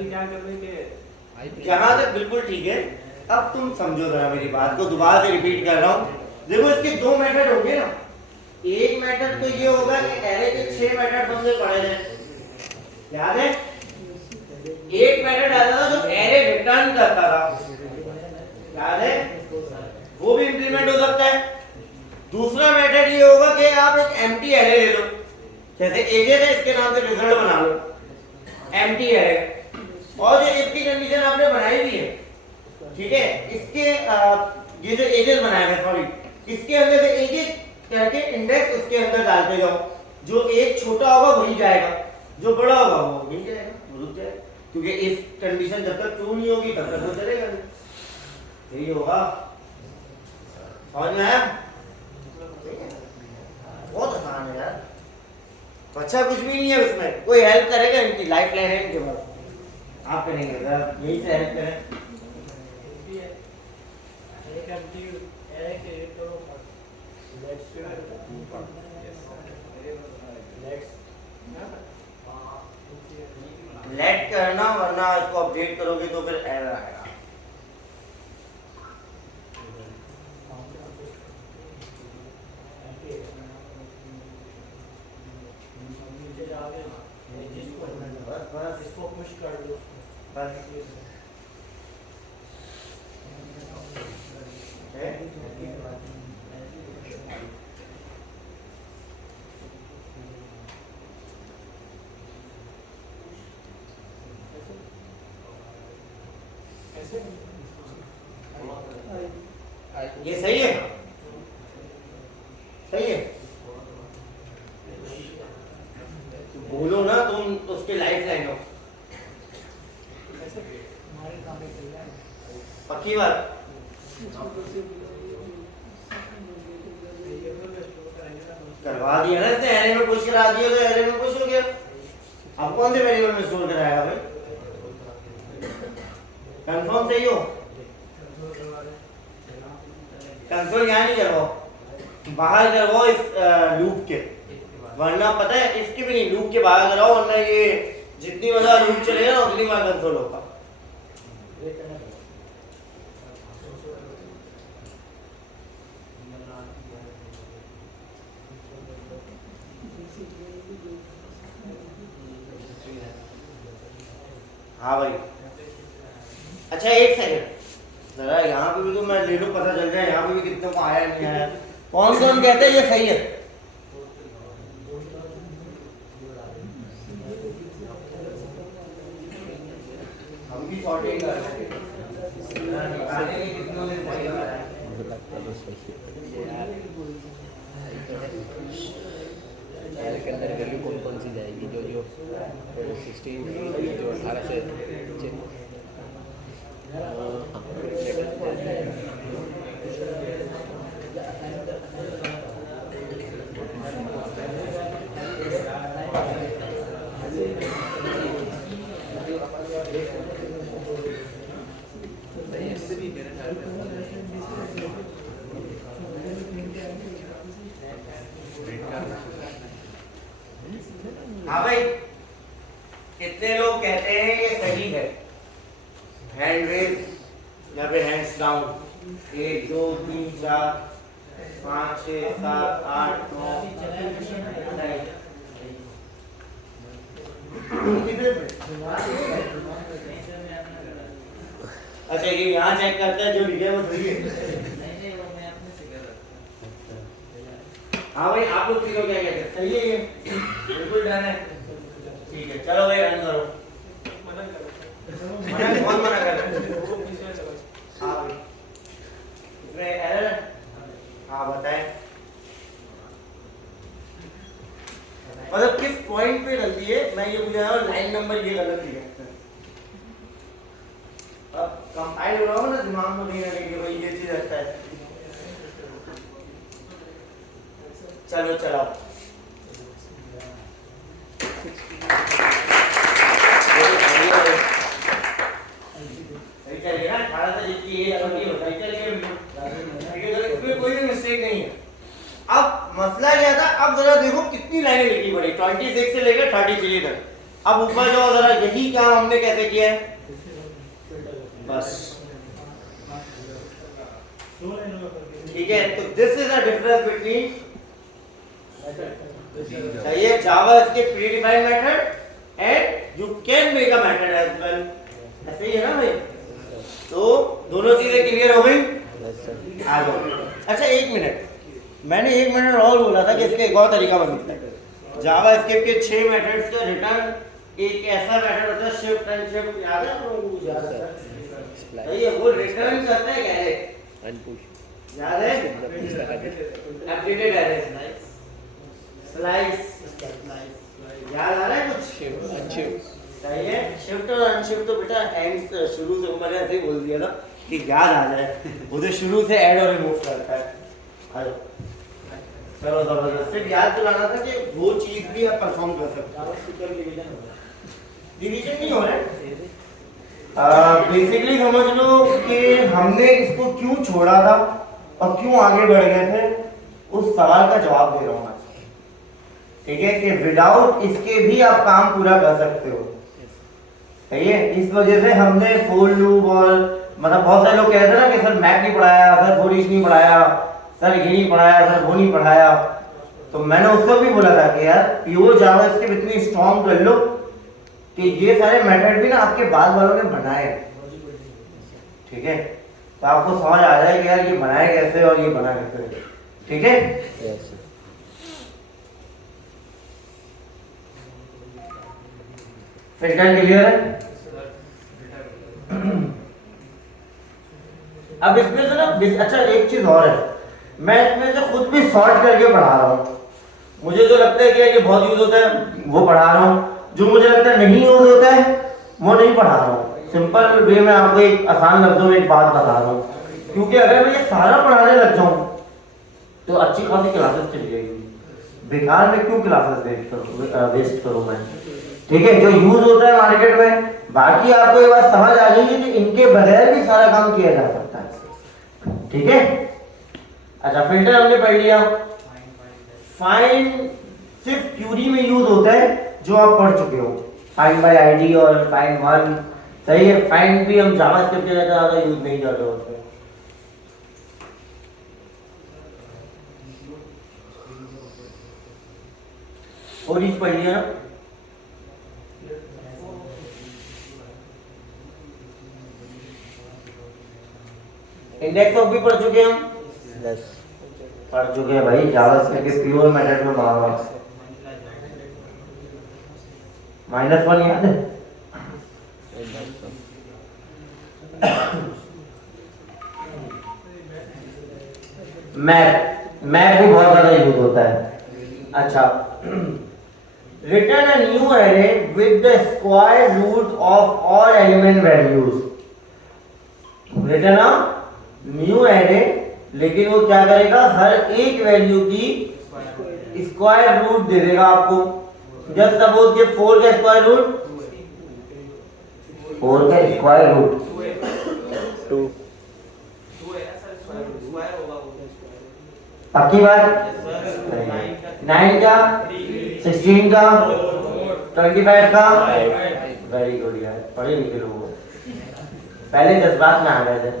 क्या कर रहे थे? यहाँ तक बिल्कुल ठीक है। अब तुम समझो जरा मेरी बात को, दोबारा से रिपीट कर रहा हूँ। देखो इसके दो मेथड होंगे ना, एक मेथड तो ये होगा कि एरे के 6 मेथड तुमसे पढ़े थे, याद है? एक मेथड आता था जो एरे रिटर्न करता था, याद है? वो भी इंप्लीमेंट हो सकता है। दूसरा मेथड ये होगा कि आप एक एम्प्टी एरे ले लो, जैसे एजेस है, इसके नाम से रिजल्ट बना लो, एम्प्टी एरे। और जो इसकी कंडीशन आपने बनाई भी है, ठीक है, इसके ये जो एजेस बनाए हैं, सॉरी, इसके अंदर से एक एक करके इंडेक्स उसके अंदर डालते जाओ। जो एक छोटा होगा वही जाएगा, जो बड़ा होगा वो नहीं जाएगा, वो रुक जाएगा, क्योंकि इस कंडीशन जब तक ट्रू नहीं होगी तब तक वो चलेगा नहीं। यही होगा। समझ में आया? बहुत आसान है यार, अच्छा कुछ भी नहीं है उसमें। कोई हेल्प करेगा? इनकी लाइफ लाइन है इनके पास, आप करेंगे यही से हेल्प करें। एक एम्प्टी एरे क्रिएट करो, लेट्स लेट करना, वरना इसको अपडेट करोगे तो फिर एरर आएगा। बस इसको पुश कर दो बस ये सही है। लाइनों हमारे सामने चल रहा है पक्की बात करवा दिया ना इसने एरे में पुश करा दिया तो एरे में पुश हो गया अब कौन से वेरिएबल में स्टोर कराएगा भाई कंफर्म सही हो कंफर्म यहाँ नहीं करवाओ बाहर करवाओ इस लूप के वरना पता है इसके भी नहीं लूप के बाहर कराओ वरना ये जितनी बार लूप चलेगा ना उतनी बार कंसोल होगा हाँ भाई अच्छा एक सेकंड जरा यहाँ पे भी तो मैं ले लूँ पता चल जाए यहाँ पे भी कितने को आया नहीं आया कौन कौन कहते हैं ये सही है हम भी सॉर्टिंग कर रहे हैं मुझे लगता है बस सही एरे के अंदर वैल्यू कौन कौन सी जाएगी जो जो 16 जो 18 से नीचे हाँ भाई कितने लोग कहते हैं ये सही है हैंड रेज या फिर हैंड्स डाउन 1 2 3 4 5 6 7 8 9 अच्छा ये यहाँ चेक करते हैं जो लिखे हैं वो सही है हाँ भाई आप लोग तीनों क्या कहते हैं सही है ये बिल्कुल डन है ठीक है चलो भाई रन करो कौन मना कर रहा है हाँ भाई इसमें एरर हाँ बताएं मतलब किस पॉइंट पे गलती है मैं ये पूछ रहा हूँ लाइन नंबर ये गलत है अब कंपाइल हो रहा हो ना दिमाग में नहीं लगेगी भाई ये चीज रहता है चलो चलो चलिए ना 18 से जितनी एज छोटी हो इसमें कोई भी मिस्टेक नहीं है अब मसला क्या था अब जरा देखो कितनी लाइनें लिखनी पड़ी 26 से लेकर 33 तक अब ऊपर जाओ जरा यही काम हमने कैसे किया है बस ठीक है तो this is the difference between चाहिए JavaScript predefined method and you can make a method as well ऐसे ही है ना भाई तो दोनों चीजें क्लियर हो गई आ जाओ अच्छा 1 मिनट मैंने 1 मिनट और बोला था कि इसका एक और तरीका बन सकता है JavaScript के 6 मेथड्स का रिटर्न एक ऐसा मेथड होता है शिफ्ट एंड शिफ्ट याद है आपको याद है सही है वो रिटर्न करता है क्या है अनपुश याद है अपडेटेड एरे स्लाइस याद आ रहा है कुछ अच्छे सही है शिफ्ट और अनशिफ्ट तो बेटा एंड शुरू से मैंने ऐसे ही बोल दिया था कि याद आ जाए उधर शुरू से ऐड और रिमूव करता है हेलो चलो जबरदस्त सिर्फ याद दिलाना था कि वो चीज भी आप परफॉर्म कर सकते हो डिवीजन नहीं हो रहा है बेसिकली समझ लो कि हमने इसको क्यों छोड़ा था और क्यों आगे बढ़ गए थे उस सवाल का जवाब दे रहा हूँ आज ठीक है कि विदाउट इसके भी आप काम पूरा कर सकते हो सही है इस वजह से हमने फोर लूप और मतलब बहुत सारे लोग कहते हैं ना कि सर मैथ नहीं पढ़ाया सर फोर नहीं पढ़ाया सर ये नहीं पढ़ाया सर वो नहीं पढ़ाया तो मैंने उसको भी बोला था कि यार प्योर जावास्क्रिप्ट इतनी स्ट्रॉन्ग कर लो कि ये सारे मेथड भी ना आपके बाद वालों ने बनाए ठीक है तो आपको समझ आ जाए कि यार ये बनाए कैसे और ये बना कैसे ठीक है यस फिल्टर क्लियर है अब इसमें से ना अच्छा एक चीज और है मैं इसमें से खुद भी सॉर्ट करके पढ़ा रहा हूँ मुझे जो लगता है कि ये बहुत यूज होता है वो पढ़ा रहा हूँ जो मुझे लगता है नहीं यूज होता है वो नहीं पढ़ा रहा हूँ। सिंपल वे में आपको एक आसान लफ्जों में एक बात बता रहा हूँ, क्योंकि अगर मैं ये सारा पढ़ाने लग जाऊँ तो अच्छी खासी क्लासेस चली जाएगी। बेकार में क्यों क्लासेस वेस्ट करूँ मैं। ठीक है, जो यूज होता है मार्केट में, बाकी आपको ये बात समझ आ जाएगी कि इनके बगैर भी सारा काम किया जा सकता है। ठीक है, अच्छा फिल्टर हमने पढ़ लिया। फाइंड सिर्फ क्यूरी में यूज होता है जो आप पढ़ चुके हो, फाइंड बाय आईडी और फाइंड वन। सही है, फाइंड भी हम जावास्क्रिप्ट के ज्यादा यूज नहीं करते होते। और चीज पढ़ लिया ना। इंडेक्स ऑफ भी पढ़ चुके हैं हम, पढ़ चुके हैं भाई। जावास्क्रिप्ट के प्योर मेथड में मारो। -1 याद है? मैप भी बहुत ज्यादा यूज होता है। अच्छा, return a new array with the square root of all element values. Return a new array, लेकिन वो क्या करेगा, हर एक वैल्यू की स्क्वायर रूट दे देगा आपको। जस्ट सपोज के 4 का स्क्वायर रूट, 4 का स्क्वायर रूट 2। पक्की बात? 9 का, 16 का, 25 का। वेरी गुड यार, पढ़े लिखे लोग पहले जज्बात में आ गए थे।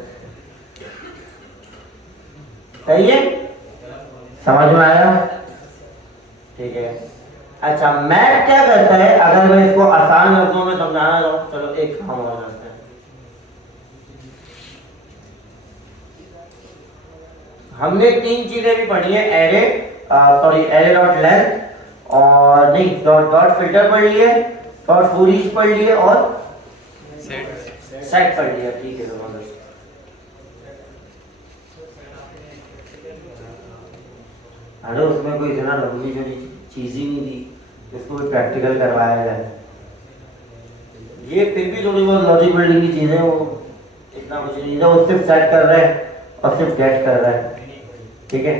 सही है, समझ में आया? ठीक है। अच्छा, मैप क्या करता है, अगर मैं इसको आसान लफ्जों में समझाना चाहूँ, चलो एक काम और करते हैं। हमने 3 चीजें भी पढ़ी है, एरे एरे डॉट लेंथ और नहीं डॉट फिल्टर पढ़ लिए, डॉट फॉर ईच पढ़ लिए और सेट पढ़ लिया। ठीक है, जबरदस्त। अरे उसमें कोई इतना लंबी जो चीज ही नहीं थी इसको भी प्रैक्टिकल करवाया जाए। ये फिर भी थोड़ी बहुत लॉजिक बिल्डिंग की चीजें, वो इतना कुछ नहीं है, वो सिर्फ सेट कर रहा है और सिर्फ गेट कर रहा है। ठीक है,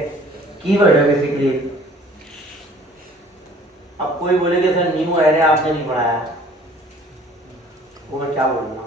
कीवर्ड है बेसिकली। अब कोई बोले कि सर न्यू एरे आपने नहीं पढ़ाया, वो मैं क्या बोलूँगा।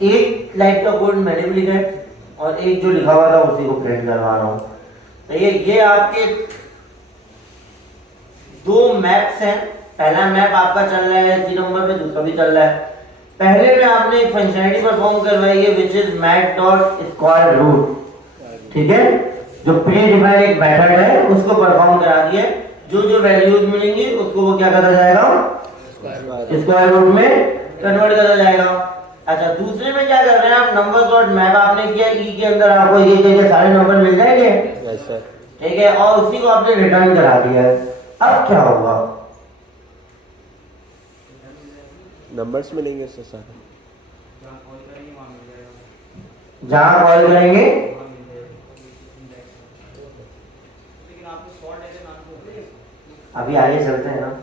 एक लाइट का कोड मैंने भी लिखा है और एक जो लिखा हुआ था उसी को प्रिंट करवा रहा हूँ। तो ये आपके 2 मैप्स हैं। पहला मैप आपका चल रहा है इसी नंबर पे, दूसरा भी चल रहा है। पहले में आपने एक फंक्शनैलिटी परफॉर्म करवाई है which is math dot square root. ठीक है, जो प्री डिफाइन एक मेथड है उसको परफॉर्म करा दिए। जो वैल्यूज मिलेंगी उसको वो क्या करा जाएगा, स्क्वायर रूट में कन्वर्ट करा जाएगा। अच्छा, दूसरे में क्या कर रहे हैं आप, नंबर डॉट मैप आपने किया, ई के अंदर आपको ये सारे नंबर मिल जाएंगे। Yes sir. ठीक है, और उसी को आपने रिटर्न करा दिया है। अब क्या होगा, नंबर्स मिलेंगे उससे सर। जहां कॉल करेंगे अभी आगे चलते हैं ना।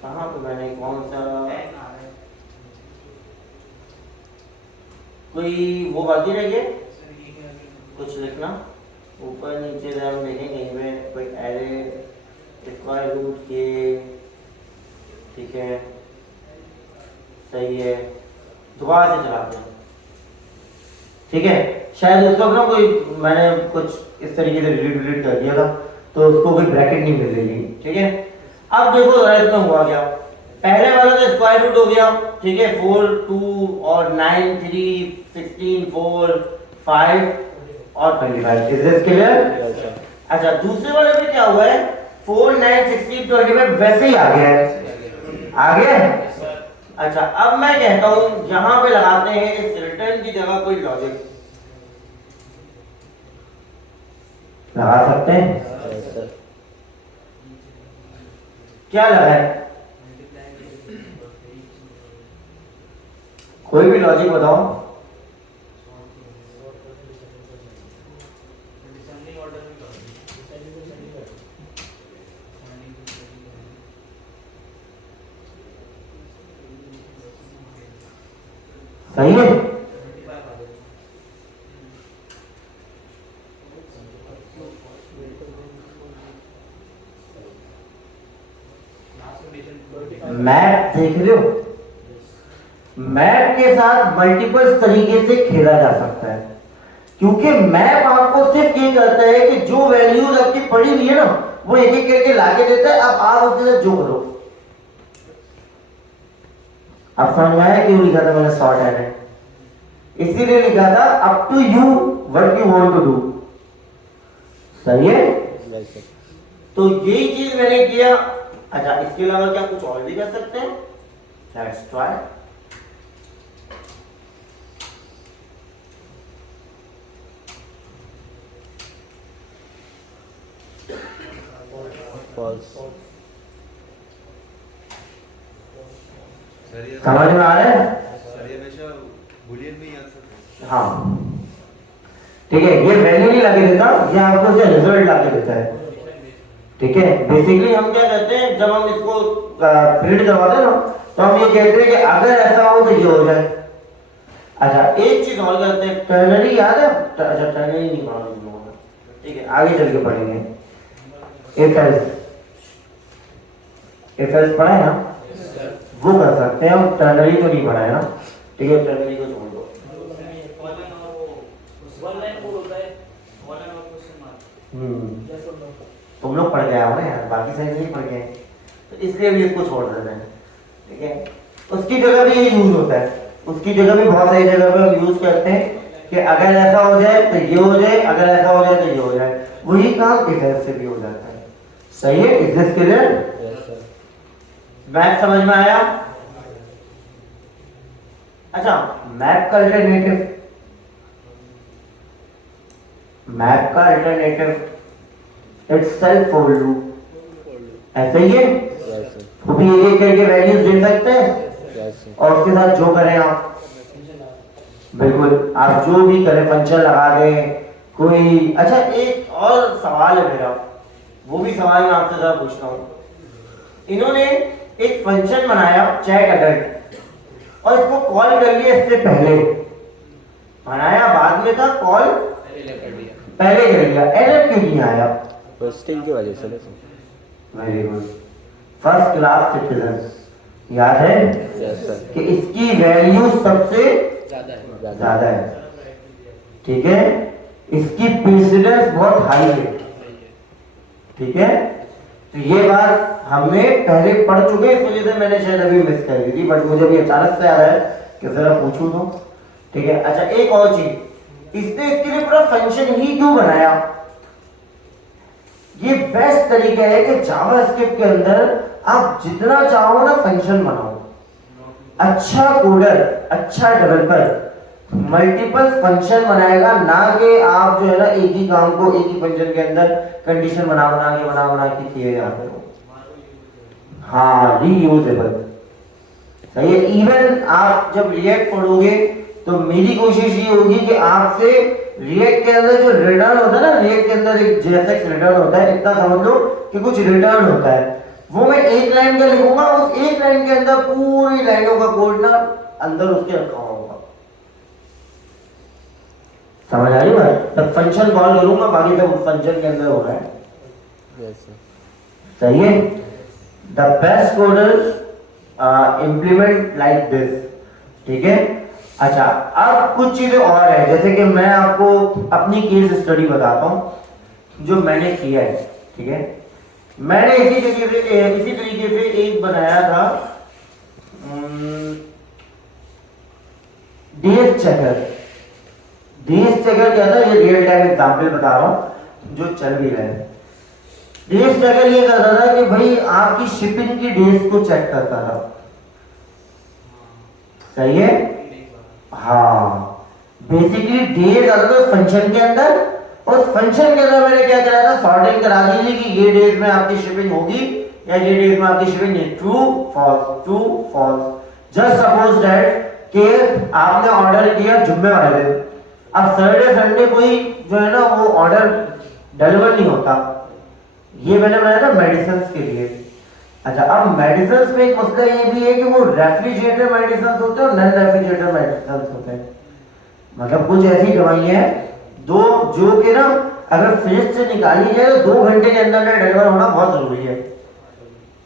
कहाँ पे मैंने कौन सा कोई वो बाकी रह गया कुछ लिखना ऊपर नीचे से हम देखें कहीं पे कोई एरे स्क्वायर रूट के ठीक है सही है दोबारा से चलाते हैं ठीक है शायद उस वक्त ना कोई मैंने कुछ इस तरीके से डिलीट कर दिया था तो उसको कोई ब्रैकेट नहीं मिल रही ठीक है अब देखो जरा इसमें हुआ क्या पहले वाला तो स्क्वायर रूट हो गया ठीक है 4 2 और 9 3 16 4 5 और 25 इज दिस क्लियर अच्छा दूसरे वाले में क्या हुआ है 4 9 16 25 वैसे ही आ गया है आ गया अच्छा अब मैं कहता हूं यहां पे लगाते हैं इस रिटर्न की जगह कोई लॉजिक लगा सकते हैं क्या लगाए कोई भी लॉजिक बताओ सही है मैप देख रहे हो मैप के साथ मल्टीपल तरीके से खेला जा सकता है क्योंकि मैप आपको सिर्फ ये कहता है कि जो वैल्यूज आपकी पड़ी हुई है ना वो एक एक करके लाके देता है अब आप उसके साथ जो करो अब समझ में आया क्यों लिखा था मैंने शॉर्ट हैंड इसीलिए लिखा था up to you what you want to do सही है तो यही चीज मैंने किया अच्छा इसके अलावा क्या कुछ और भी कर सकते हैं लेट्स ट्राई फॉल्स समझ में आ रहा है सर ये हमेशा बूलियन में ही आंसर है हाँ ठीक है ये वैल्यू नहीं लाके देता ये आपको से रिजल्ट लाके देता है ठीक है बेसिकली हम क्या कहते हैं जब हम इसको प्रिंट करवाते हैं ना तो हम ये कहते हैं कि अगर ऐसा हो तो ये हो जाए अच्छा एक चीज और कहते हैं टर्नरी याद है अच्छा टर्नरी नहीं पढ़ा तुम लोगों ने ठीक है आगे चल के पढ़ेंगे इफ एल्स पढ़ा है ना वो कर सकते हैं हम टर्नरी तो नहीं पढ़ा है ना ठीक है टर्नरी को छोड़ दो कॉलन और वो वन लाइन कोड होता है कॉलन और क्वेश्चन मार्क तुम लोग पढ़ गए हो ना यार बाकी सारे नहीं पढ़ गए तो इसलिए भी इसको छोड़ देते हैं ठीक है उसकी जगह भी ये यूज होता है उसकी जगह भी बहुत सारी जगह पे हम यूज करते हैं कि अगर ऐसा हो जाए तो ये हो जाए अगर ऐसा हो जाए तो ये हो जाए वही काम इस तरह से भी हो जाता है सही है इज दिस क्लियर मैथ समझ में आया अच्छा मैप का alternative it's self for loop ऐसा ही है तो भी एक करके वैल्यूज दे सकते हैं और उसके साथ जो करें आप बिल्कुल आप जो भी करें फंक्शन लगा दें कोई अच्छा एक और सवाल है मेरा वो भी सवाल मैं आपसे जरा पूछता हूँ इन्होंने एक फंक्शन बनाया चेक अडल्ट और इसको कॉल कर लिया इससे पहले बनाया बाद में था कॉल पहले कर लिया एरर क्यों नहीं आया स्टिंग की वजह से very good first class citizen याद है यस सर कि इसकी वैल्यू सबसे ज्यादा है ठीक है इसकी प्रेसिडेंस बहुत हाई है ठीक है तो ये बात हमने पहले पढ़ चुके इस वजह से मैंने शायद अभी मिस कर दी थी बट मुझे अभी अचानक से आ रहा है कि जरा पूछूं तो ठीक है अच्छा एक और चीज इसने इसके लिए पूरा फंक्शन ही क्यों बनाया ये बेस्ट तरीका है कि जावास्क्रिप्ट के अंदर आप जितना चाहो ना फंक्शन बनाओ अच्छा कोडर अच्छा डेवलपर मल्टीपल फंक्शन बनाएगा ना कि आप जो है ना एक ही काम को एक ही फंक्शन के अंदर कंडीशन बना के किए जाते हो हाँ रीयूजेबल सही है इवन आप जब रिएक्ट पढ़ोगे तो मेरी कोशिश ये होगी कि आपसे रिएक्ट के अंदर जो रिटर्न होता है ना रिएक्ट के अंदर एक जेएसएक्स रिटर्न होता है इतना समझ लो कि कुछ रिटर्न होता है वो मैं एक लाइन का लिखूंगा उस एक लाइन के अंदर पूरी लाइनों का कोड ना अंदर उसके रखा होगा समझ आ रही बात? तब फंक्शन कॉल करूंगा, बाकी सब फंक्शन के अंदर हो रहा है। Yes, sir. सही है। The best coder implement like this, ठीक है। अच्छा, अब कुछ चीजें और है, जैसे कि मैं आपको अपनी केस स्टडी बताता हूँ जो मैंने किया है, ठीक है। मैंने इसी तरीके से एक बनाया था डीएस चेकर। डीएस चेकर क्या था, ये रियल टाइम एग्जांपल बता रहा हूँ जो चल भी रहा है। डीएस चेकर ये करता था कि भाई आपकी शिपिंग की डेज को चेक करता था, सही है। हाँ, बेसिकली डेज आता था फंक्शन के अंदर, उस फंक्शन के अंदर मैंने क्या करा था, सॉर्टिंग करा दी थी कि ये डेज में आपकी शिपिंग होगी या ये डेज में आपकी शिपिंग नहीं, true false. Just suppose that कि आपने ऑर्डर किया जुम्मे वाले दिन, अब सैटरडे संडे कोई जो है ना वो ऑर्डर डिलीवर नहीं होता। ये मैंने बनाया था मेडिसिन के लिए। अच्छा, अब मेडिसिन में एक मसला ये भी है कि वो रेफ्रिजरेटर मेडिसिन होते हैं और नॉन रेफ्रिजरेटर मेडिसिन होते हैं। मतलब कुछ ऐसी दवाइयां हैं दो जो कि ना अगर फ्रिज से निकाली जाए तो 2 घंटे के अंदर डिलीवर होना बहुत जरूरी है।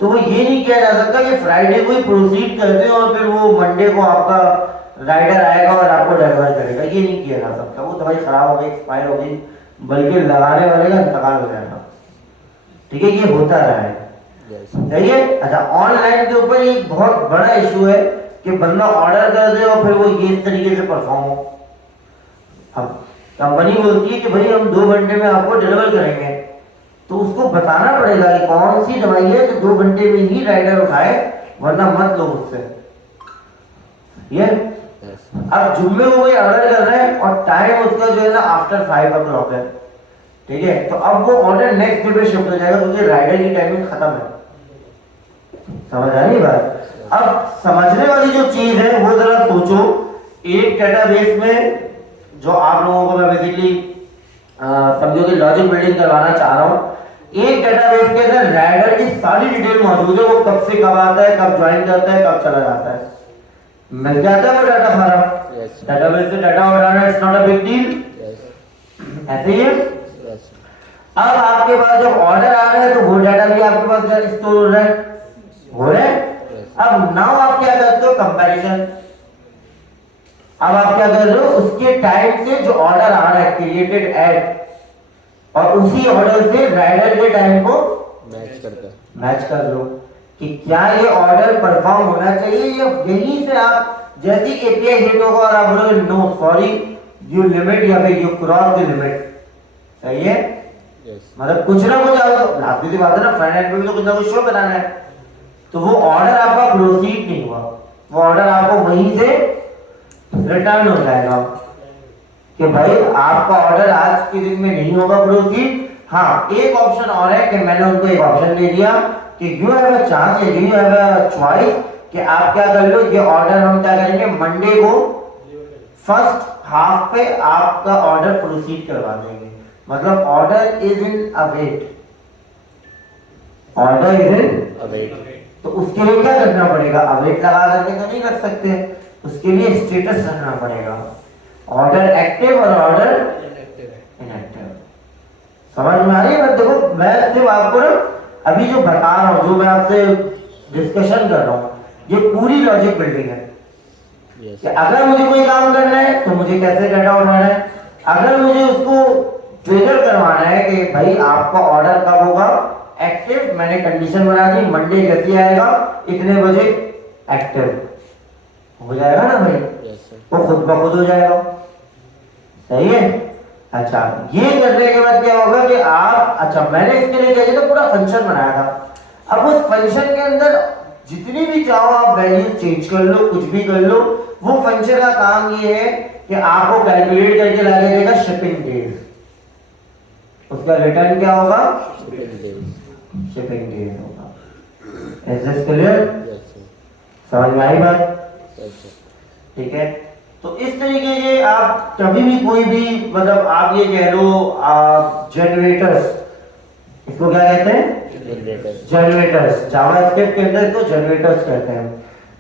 तो वो ये नहीं किया जा सकता कि फ्राइडे को ही प्रोसीड करते हैं और फिर वो मंडे को आपका राइडर आएगा और आपको डिलीवर करेगा, ये नहीं किया जा सकता। वो दवाई खराब हो गई, एक्सपायर हो गई, बल्कि लगाने वाले का इंतकाल हो जाएगा, ठीक है। ये होता रहा है, सही है। अच्छा, ऑनलाइन के ऊपर एक बहुत बड़ा इशू है कि बंदा ऑर्डर कर दे और फिर वो ये इस तरीके से परफॉर्म हो। अब कंपनी बोलती है कि भाई हम 2 घंटे में आपको डिलीवर करेंगे, तो उसको बताना पड़ेगा कि कौन सी दवाई है जो 2 घंटे में ही राइडर उठाए, वरना मत लो मुझसे। ये अब जुम्मे को कोई ऑर्डर कर रहे हैं और टाइम उसका जो है ना आफ्टर 5 o'clock है, ठीक है। तो अब वो ऑर्डर नेक्स्ट डे पे शिफ्ट हो जाएगा क्योंकि राइडर की टाइमिंग खत्म है। समझ आ रही बात? अब समझने वाली जो चीज है वो जरा सोचो, एक डेटाबेस में जो आप लोगों को मैं बेसिकली समझो कि लॉजिक बिल्डिंग करवाना चाह रहा हूँ, एक डेटाबेस के अंदर राइडर की सारी डिटेल मौजूद है, वो कब से कब आता है, कब ज्वाइन करता है, कब चला जाता है, मिल जाता है वो डाटा सारा। डेटाबेस से डाटा उठाना it's not a big deal, ऐसे ही है। अब आपके पास जब ऑर्डर आ रहा है तो वो डाटा भी आपके पास स्टोर हो रहा है। अब नाउ आप क्या करते हो, कंपैरिजन। अब आप क्या कर रहे हो, उसके टाइम से जो ऑर्डर आ रहा है क्रिएटेड एट और उसी ऑर्डर से राइडर के टाइम को मैच कर लो कि क्या ये ऑर्डर परफॉर्म होना चाहिए, या यहीं से आप जैसी एपीआई हिट होगा और आप बोलोगे नो सॉरी यू लिमिट या फिर यू क्रॉस द लिमिट, सही है। मतलब कुछ ना कुछ आपको सी बात है ना, फ्रंट एंड पे भी तो कुछ ना कुछ शो कराना है, तो वो ऑर्डर आपका प्रोसीड नहीं हुआ, वो ऑर्डर आपको वहीं से रिटर्न हो जाएगा कि भाई आपका ऑर्डर आज के दिन में नहीं होगा प्रोसीड। हाँ, एक ऑप्शन और है कि मैंने उनको एक ऑप्शन दे दिया कि you have a chance, you have a choice कि आप क्या कर लो, ये ऑर्डर हम क्या करेंगे मंडे को फर्स्ट हाफ पे आपका ऑर्डर प्रोसीड करवा देंगे। मतलब order is in await, order is in await. तो उसके लिए क्या करना पड़ेगा, अवेट लगा करके तो नहीं रख सकते, उसके लिए स्टेटस रखना पड़ेगा, ऑर्डर एक्टिव और ऑर्डर इनएक्टिव। समझ में आ रही है? देखो मैं सिर्फ आपको ना अभी जो बता रहा हूँ, जो मैं आपसे डिस्कशन कर रहा हूँ, ये पूरी लॉजिक बिल्डिंग है कि अगर मुझे कोई काम करना है तो मुझे कैसे डाटा उठाना है, अगर मुझे उसको ट्रिगर करवाना है कि भाई आपका ऑर्डर कब होगा एक्टिव, मैंने कंडीशन बना दी मंडे जैसे आएगा इतने बजे एक्टिव हो जाएगा ना भाई, वो खुद ब खुद हो जाएगा, सही है। अच्छा, ये करने के बाद क्या होगा कि आप, अच्छा मैंने इसके लिए क्या किया, पूरा फंक्शन बनाया था। अब उस फंक्शन के अंदर जितनी भी चाहो आप वैल्यूज चेंज कर लो, कुछ भी कर लो, वो फंक्शन का काम ये है कि आपको कैलकुलेट करके ला देगा शिपिंग डेज, उसका रिटर्न क्या होगा, शिपिंग डेज होगा। Is this clear? समझ में आई बात? ठीक है। तो इस तरीके के आप कभी भी कोई भी, मतलब आप ये कह लो जनरेटर्स, इसको क्या कहते हैं, जनरेटर्स, जावास्क्रिप्ट के अंदर इसको जनरेटर्स कहते हैं,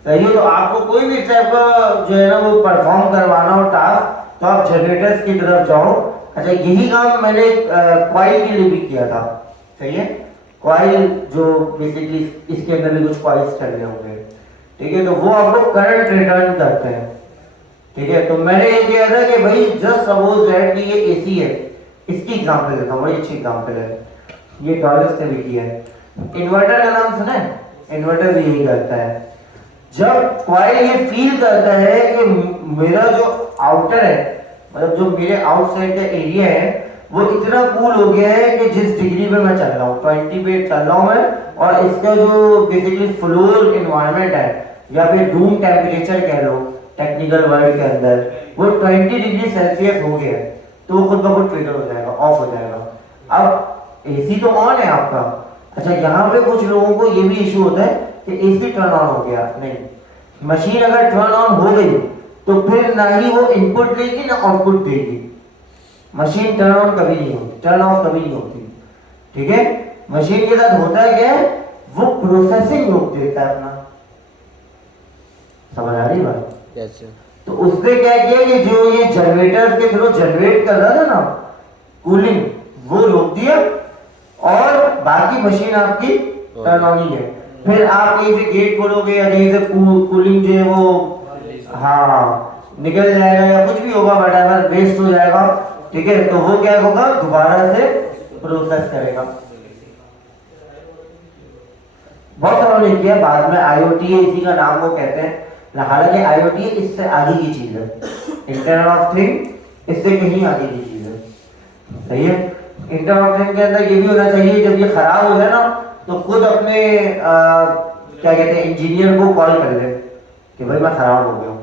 सही है। तो आपको कोई भी टाइप का जो है ना वो परफॉर्म करवाना हो टास्क, तो आप जनरेटर्स की तरफ जाओ। अच्छा, यही काम मैंने कॉइल के लिए भी किया था, सही है। कॉइल जो बेसिकली इसके अंदर भी कुछ कॉइल्स चलने होंगे, ठीक है, तो वो आपको करंट रिटर्न करते हैं, ठीक है। तो मैंने ये किया था कि भाई जस्ट सपोज दैट कि ये एसी है, इसकी एग्जांपल देता हूँ, बड़ी अच्छी एग्जांपल है, ये डॉलर्स ने भी किया है। इन्वर्टर का नाम सुना है? इन्वर्टर भी यही करता है। जब कॉइल ये फील करता है कि मेरा जो आउटर है, मतलब जो मेरे आउटसाइड का एरिया है, वो इतना कूल हो गया है कि जिस डिग्री पे मैं चल रहा हूँ 20 पे चल रहा हूँ मैं, और इसका जो बेसिकली फ्लोर इन्वायरमेंट है या फिर रूम टेम्परेचर कह लो टेक्निकल वर्ड के अंदर, वो 20 डिग्री सेल्सियस हो गया है, तो वो खुद ब खुद ट्रिगर हो जाएगा, ऑफ हो जाएगा। अब एसी तो ऑन है आपका। अच्छा, यहाँ पे कुछ लोगों को ये भी इशू होता है कि एसी टर्न ऑन हो गया, नहीं, मशीन अगर टर्न ऑन हो गई तो फिर ना ही वो इनपुट देगी ना आउटपुट देगी। मशीन टर्न ऑन कभी नहीं होती, टर्न ऑफ कभी नहीं होती, ठीक है। मशीन के साथ होता है क्या है, वो प्रोसेसिंग रोक देता है अपना। समझ आ रही बात? Yes sir. तो उसने क्या किया कि जो ये जनरेटर के थ्रू जनरेट कर रहा था ना कूलिंग, वो रोक दिया और बाकी मशीन आपकी टर्न ऑन ही है। फिर आप कहीं से गेट खोलोगे या कहीं से कूलिंग जो है वो निकल जाएगा या कुछ भी होगा, व्हाटएवर वेस्ट हो जाएगा, ठीक है। तो वो क्या होगा, दोबारा से प्रोसेस करेगा। बहुत सारों ने किया, बाद में आईओटी इसी का नाम वो कहते हैं। हालांकि आईओटी इससे आगे की चीज है, इंटरनेट ऑफ थिंग इससे कहीं आगे की चीज है, सही है। इंटरनेट ऑफ थिंग के अंदर ये भी होना चाहिए, जब ये खराब हो जाए ना तो खुद अपने क्या कहते हैं इंजीनियर को कॉल कर ले कि भाई मैं खराब हो गया हूँ।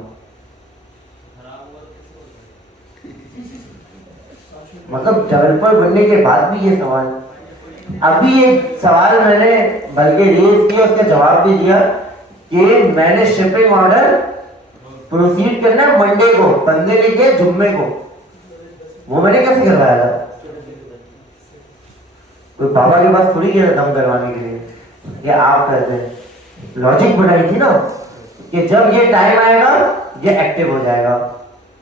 मतलब डेवलपर बनने के बाद भी ये सवाल, अभी एक सवाल मैंने बल्कि रेज किया, उसका जवाब भी दिया कि मैंने शिपिंग ऑर्डर प्रोसीड करना है मंडे को, बंदे लेके जुम्मे को। वो मैंने कैसे करवाया था? कोई बाबा के पास थोड़ी गया दम करवाने के लिए, ये आप कर दें। लॉजिक बनाई थी ना कि जब ये टाइम आएगा ये एक्टिव हो जाएगा,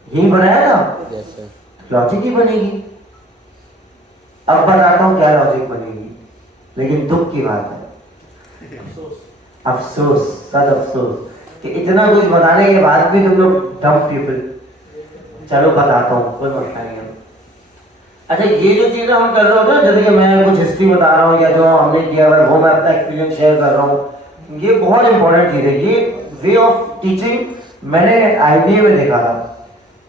यही बनाया था। Yes sir. लॉजिक ही बनेगी। अब बताता हूँ क्या लॉजिक बनेगी, लेकिन दुख की बात है, अफसोस, सद अफसोस कि इतना कुछ बताने के बाद भी तुम लोग डम पीपल। चलो बताता हूँ, कोई मसला नहीं है। अच्छा, ये जो चीज़ हम कर रहे होते हैं, जैसे कि मैं कुछ हिस्ट्री बता रहा हूँ या जो हमने किया है वो मैं अपना एक्सपीरियंस शेयर कर रहा हूँ, ये बहुत इंपॉर्टेंट चीज़ है। ये वे ऑफ टीचिंग मैंने आईबीए में देखा था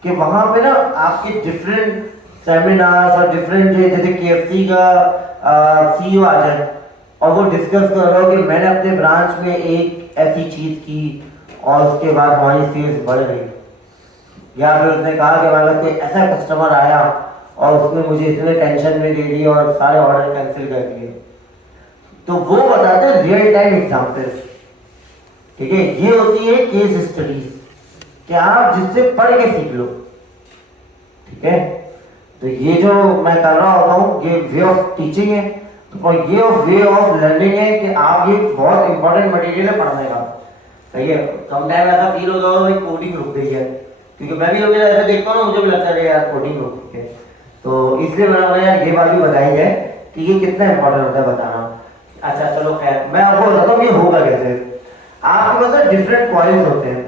कि वहाँ पे ना आपके डिफरेंट सेमिनार्स और डिफरेंट जैसे केएफसी का सीईओ आ जाए और वो डिस्कस कर रहा हो कि मैंने अपने ब्रांच में एक ऐसी चीज़ की और उसके बाद हमारी सेल्स बढ़ गई, या फिर उसने कहा कि हमारे पास कोई ऐसा कस्टमर आया और उसने मुझे इतने टेंशन में दे दी और सारे ऑर्डर कैंसिल कर दिए। तो वो बताते हैं रियल टाइम एग्जांपल्स, ठीक है। ये होती है केस स्टडीज कि आप जिससे पढ़ के सीख लो, ठीक है। तो ये जो मैं कर रहा होता हूँ ये वे ऑफ टीचिंग है, और ये वे ऑफ लर्निंग है कि आप ये बहुत इंपॉर्टेंट मटेरियल है पढ़ने का, सही है। समटाइम ऐसा फील होता है भाई कोडिंग रुक गई है, क्योंकि मैं भी अगर ऐसा देखता हूँ ना मुझे भी लगता है यार कोडिंग रुक गई है। तो इसलिए मैंने यार ये बात भी बताई है कि ये कितना इंपॉर्टेंट होता है बताना। अच्छा चलो खैर, मैं आपको बताता हूँ ये होगा कैसे। आपके पास डिफरेंट कॉइल्स होते हैं,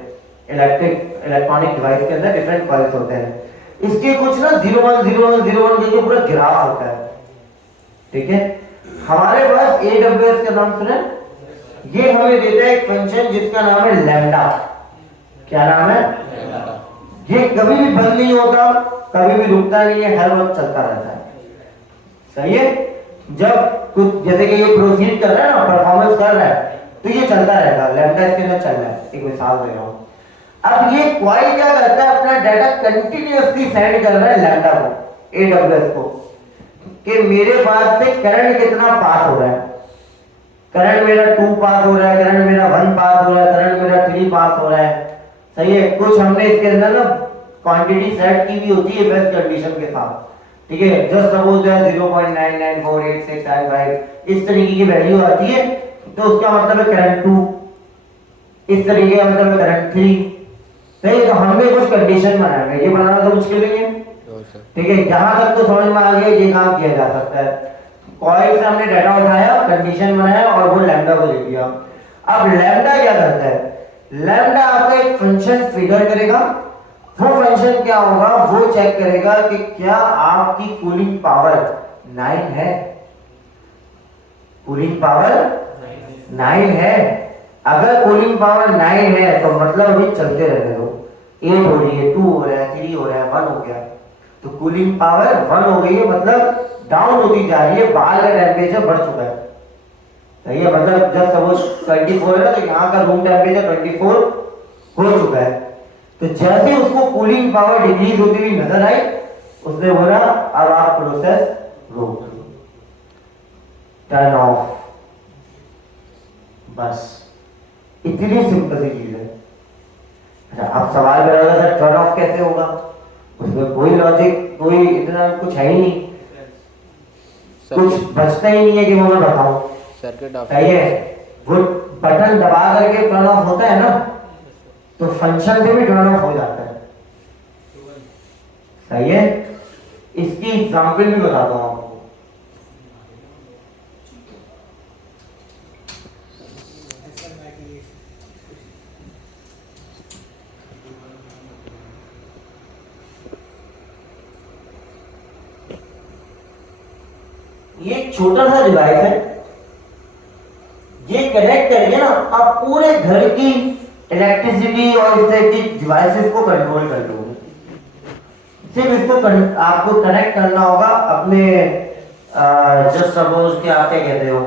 इलेक्ट्रॉनिक डिवाइस के अंदर डिफरेंट कॉइल्स होते हैं। इसके कुछ ना 010101 करके पूरा ग्राफ होता है, ठीक है। हमारे पास AWS का नाम सुने, ये हमें देता है एक फंक्शन जिसका नाम है लैम्डा। क्या नाम है? ये कभी भी बंद नहीं होता, कभी भी रुकता नहीं है, हर वक्त चलता रहता है, सही है। जब कुछ जैसे कि ये प्रोसीड कर रहा है ना, परफॉर्मेंस कर रहा है, तो ये चलता रहेगा, लैम्डा इसके अंदर चल रहा है। एक मिसाल दे रहा हूं, अब ये कॉइल क्या करता है, अपना डाटा कंटिन्यूअसली सेंड कर रहा है लैम्डा को, AWS को, कि मेरे पास से करंट कितना पास हो रहा है। करंट मेरा 2 पास हो रहा है, करंट मेरा 1 पास हो रहा है, करंट मेरा 3 पास हो रहा है, सही है। कुछ हमने इसके अंदर ना क्वांटिटी सेट की भी होती है बेस्ट कंडीशन के साथ, ठीक है। जस्ट सपोज 0.994865 इस तरीके की वैल्यू आती है, तो उसका मतलब है करंट 2, इस तरीके का मतलब है करंट 3, सही है, तो हमने कुछ कंडीशन बनाया, ये बनाना तो मुश्किल नहीं है। ठीक है, यहाँ तक तो समझ में आ गया ये काम किया जा सकता है। कॉइल से हमने डाटा उठाया, कंडीशन बनाया और वो लैम्डा को दे दिया। अब लैम्डा क्या करता है, लैम्डा आपका एक फंक्शन फिगर करेगा। वो फंक्शन क्या होगा, वो चेक करेगा कि क्या आपकी कूलिंग पावर 9 है, कूलिंग पावर 9 है। अगर कूलिंग पावर 9 है तो मतलब अभी चलते रहने दो, 8 हो रही है, 2 हो रहा है, 3 हो रहा है, 1 हो गया, तो कूलिंग पावर 1 हो गई है, मतलब डाउन होती जा रही है, बाहर का टेम्परेचर बढ़ चुका है। सही है, मतलब जब सपोज 24 है ना, तो यहाँ का रूम टेम्परेचर 24 हो चुका है। तो जैसे उसको कूलिंग पावर डिक्रीज होती हुई नजर आई, उसने बोला अब आप प्रोसेस रोक दो, टर्न ऑफ। बस इतनी सिंपल सी चीज है। अच्छा, अब सवाल करेगा सर टर्न ऑफ कैसे होगा, उसमें कोई लॉजिक, कोई इतना कुछ है ही नहीं, कुछ बचता ही नहीं है कि वो मैं बताऊं। सर्किट ऑफ, सही है, वो बटन दबा करके टर्न ऑफ होता है ना, तो फंक्शन से भी टर्न ऑफ हो जाता है। सही है, इसकी एग्जांपल भी बताता हूं आपको। ये एक छोटा सा डिवाइस है, ये कनेक्ट करके ना आप पूरे घर की इलेक्ट्रिसिटी और इस टाइप की डिवाइसेस को कंट्रोल कर लोगे। सिर्फ इसको आपको कनेक्ट करना होगा अपने जस्ट सपोज कि आप क्या कहते हो,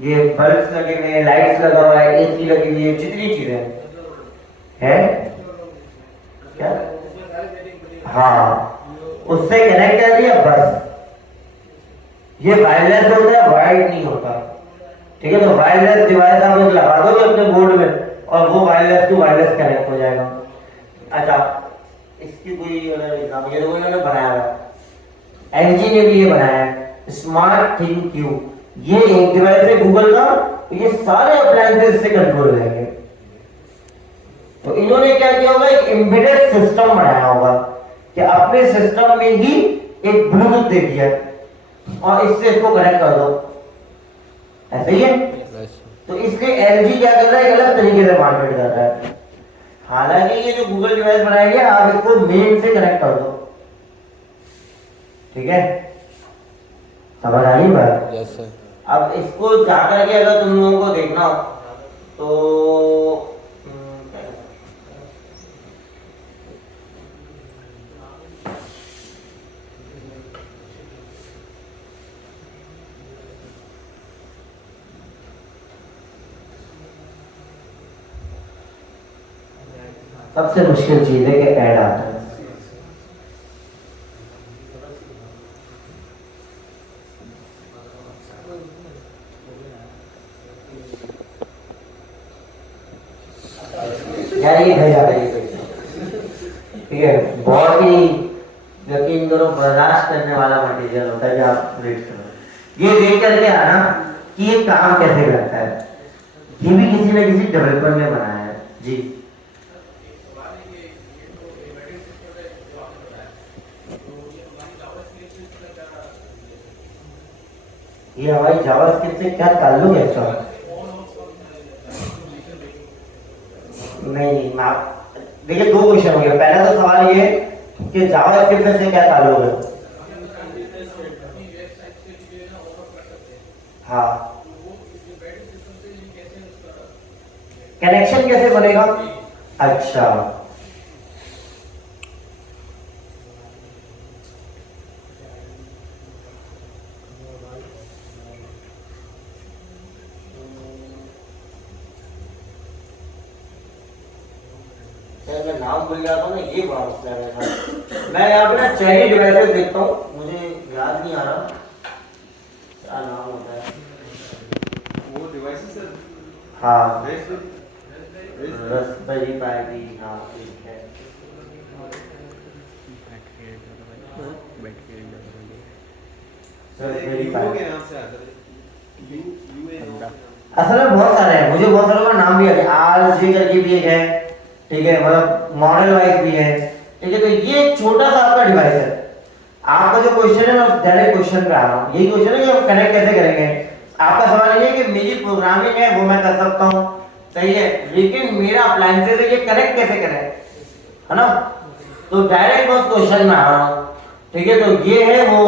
ये बल्ब्स लगे हुए हैं, लाइट्स लगा हुआ है, एसी लगी हुई है, जितनी चीजें है क्या, हाँ, उससे कनेक्ट कर दिया बस। ये वायरलेस होता है, वायर्ड नहीं होता। ठीक है, तो वायरलेस डिवाइस आप एक लगा दोगे अपने बोर्ड में और वो वायरलेस टू वायरलेस कनेक्ट हो जाएगा। अच्छा, इसकी कोई अगर एग्जांपल, ये इन्होंने बनाया है, एलजी ने भी ये बनाया है स्मार्ट थिंग क्यूब। ये एक डिवाइस है गूगल का, तो ये सारे अप्लायंसेस से कंट्रोल हो जाएंगे। तो इन्होंने क्या किया होगा, एक एम्बेडेड सिस्टम बनाया होगा कि अपने सिस्टम में ही एक ब्लूटूथ दे दिया और इससे इसको कनेक्ट कर दो, ऐसे ही है। तो इसलिए एलजी क्या कर रहा है, एक अलग तरीके से मार्केट कर रहा है। हालांकि ये जो गूगल डिवाइस बनाया गया, आप इसको मेन से कनेक्ट कर दो। ठीक है, समझ आ गई बात? Yes sir. अब इसको जाकर के अगर तुम लोगों को देखना हो तो सबसे मुश्किल चीज है कि ऐड आता है। यार ये भेजा ठीक है, बहुत ही यकीन करो बर्दाश्त करने वाला मटेरियल होता है जो आप रीड करो। ये देख करके आना कि ये काम कैसे करता है। ये भी किसी न किसी डेवलपर ने बनाया है जी। ये हमारी जावास्क्रिप्ट से क्या ताल्लुक है इसका? नहीं, देखिए दो क्वेश्चन हो गया। पहला तो सवाल ये कि जावास्क्रिप्ट से क्या ताल्लुक है। हाँ, कनेक्शन कैसे बनेगा? अच्छा, मैं नाम भूल गया था ना, ये बड़ा मसला है। मैं यहाँ पे ना चेरी डिवाइसेस देखता हूँ, मुझे याद नहीं आ रहा क्या नाम होता है वो डिवाइसेस सर। हाँ, Raspberry रास्पबेरी पाई, हाँ ठीक है। रास्पबेरी पाई के नाम से आता है। असल में बहुत सारे हैं, मुझे बहुत सारों का नाम भी याद है। आर जे करके भी एक है, ठीक है, मतलब मॉडल वाइज भी है, ठीक है। तो ये एक छोटा सा आपका डिवाइस है। आपका जो क्वेश्चन है मैं डायरेक्ट क्वेश्चन पे आ रहा हूँ। यही क्वेश्चन है कि हम कनेक्ट कैसे करेंगे। आपका सवाल ये है कि मेरी प्रोग्रामिंग है वो मैं कर सकता हूँ, सही है, लेकिन मेरा अप्लायंसेस है ये कनेक्ट कैसे करें, है ना। तो डायरेक्ट बस क्वेश्चन में आ रहा हूँ, ठीक है। तो ये है वो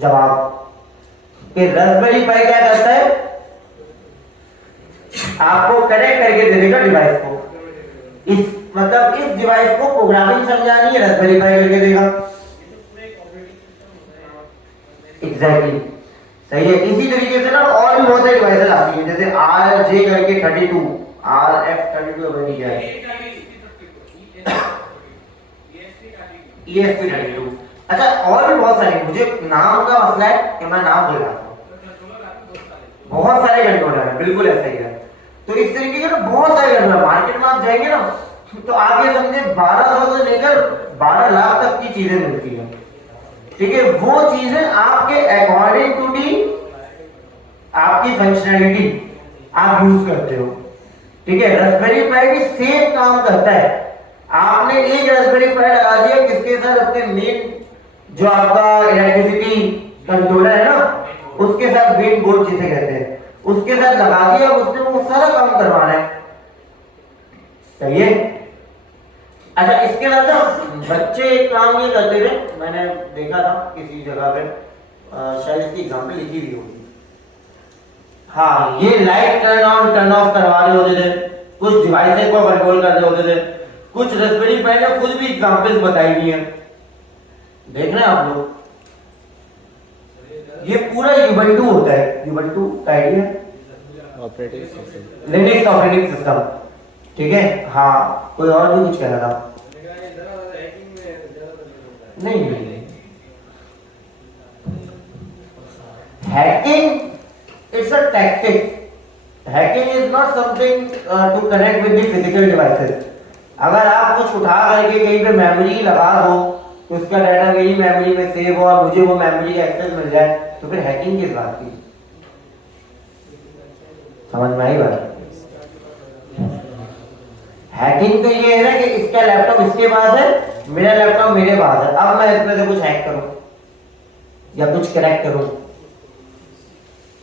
जवाब कि रास्पबेरी पाई क्या करता है, आपको कनेक्ट करके दे देगा डिवाइस को। इस मतलब इस डिवाइस को प्रोग्रामिंग समझानी है, रास्पबेरी पाई करके देगा। एग्जैक्टली सही है। इसी तरीके से ना और भी बहुत सारी डिवाइसेस आती हैं, जैसे RJ करके 32, RF32 बनी है, ESP32। अच्छा और भी बहुत सारे, मुझे नाम का मसला है कि मैं नाम भूल जाता हूँ। बहुत सारे कंट्रोलर हैं, बिल्कुल ऐसा ही है। तो इस तरीके के ना बहुत सारे कंट्रोलर मार्केट में आप जाएंगे ना तो आगे समझे 1200 से लेकर 12 लाख तक की चीजें मिलती हैं, ठीक है। वो चीजें आपके अकॉर्डिंग टू दी आपकी फंक्शनैलिटी आप यूज करते हो, ठीक है। रास्पबेरी पाई भी सेम काम करता है। आपने एक रास्पबेरी पाई लगा दिया किसके साथ, अपने मेन जो आपका इलेक्ट्रिसिटी कंट्रोलर है ना उसके साथ, मेन बोर्ड जिसे कहते हैं, उसके साथ लगा दिया, उसने वो सारा काम करवाना है, सही है। अच्छा इसके अलावा ना बच्चे एक काम ये करते थे, मैंने देखा था किसी जगह पे, शायद इसकी एग्जाम्पल लिखी हुई होगी। हाँ, ये light turn on turn off करवा रहे होते थे, कुछ डिवाइसेस को कंट्रोल कर रहे होते थे, कुछ रास्पबेरी पाई ने खुद भी एग्जांपल्स बताई हुई हैं, देख रहे हैं आप लोग। ये पूरा यूबंटू होता है, यूबंटू का idea, operating system, Linux operating system, ठीक है। हाँ कोई और भी कुछ कह रहा था, नहीं नहीं, hacking it's a tactic. Hacking is not something to connect with the physical devices. अगर आप कुछ उठा करके कहीं पे मेमोरी लगा दो तो उसका डाटा मेरी मेमोरी में सेव हो और मुझे वो मेमोरी का एक्सेस मिल जाए, तो फिर हैकिंग किस बात की, समझ में आई बात। हैकिंग तो ये है ना कि इसका लैपटॉप इसके पास है, मेरा लैपटॉप मेरे पास है, अब मैं इसमें से कुछ हैक करूं या कुछ कनेक्ट करूं।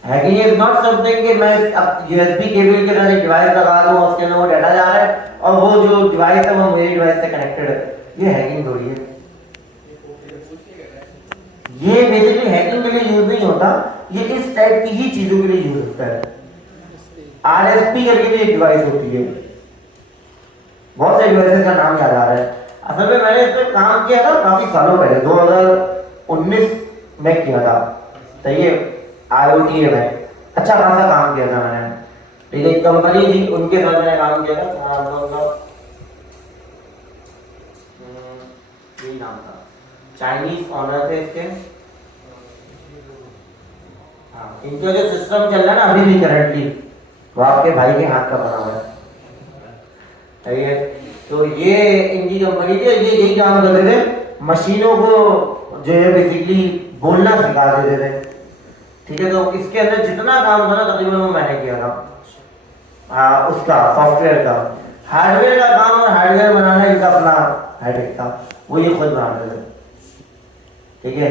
हैकिंग इज नॉट समथिंग कि मैं अब यूएसबी केबल के साथ एक डिवाइस लगा दूं, उसके अंदर वो डाटा जा रहा है और वो जो डिवाइस है वो मेरी डिवाइस से कनेक्टेड है। ये हैकिंग थोड़ी है। ये बेसिकली हैकिंग के लिए यूज नहीं होता, ये इस टाइप की ही चीजों के लिए यूज होता है। RSP करके भी एक डिवाइस होती है, बहुत सारे डिवाइसेस का नाम याद आ रहा है। असल में मैंने इस पर काम किया था काफी सालों पहले, 2019 में किया था, सही है, IoT में अच्छा खासा काम किया था मैंने, ठीक है। कंपनी थी उनके साथ मैंने काम किया था, यही नाम था, चाइनीज ऑनर थे इसके। हाँ, इनका जो सिस्टम चल रहा है ना अभी भी करंटली, वो आपके भाई के हाथ का बना हुआ है, सही है। तो ये इनकी कंपनी थी, ये यही काम करते थे, मशीनों को जो है बेसिकली बोलना सिखा देते थे, ठीक है। तो इसके अंदर जितना काम था ना तकरीबन वो मैंने किया था। हाँ, उसका सॉफ्टवेयर का, हार्डवेयर का काम और हार्डवेयर बनाना इनका अपना हेडेक था, वो ये खुद बनाते थे, ठीक है।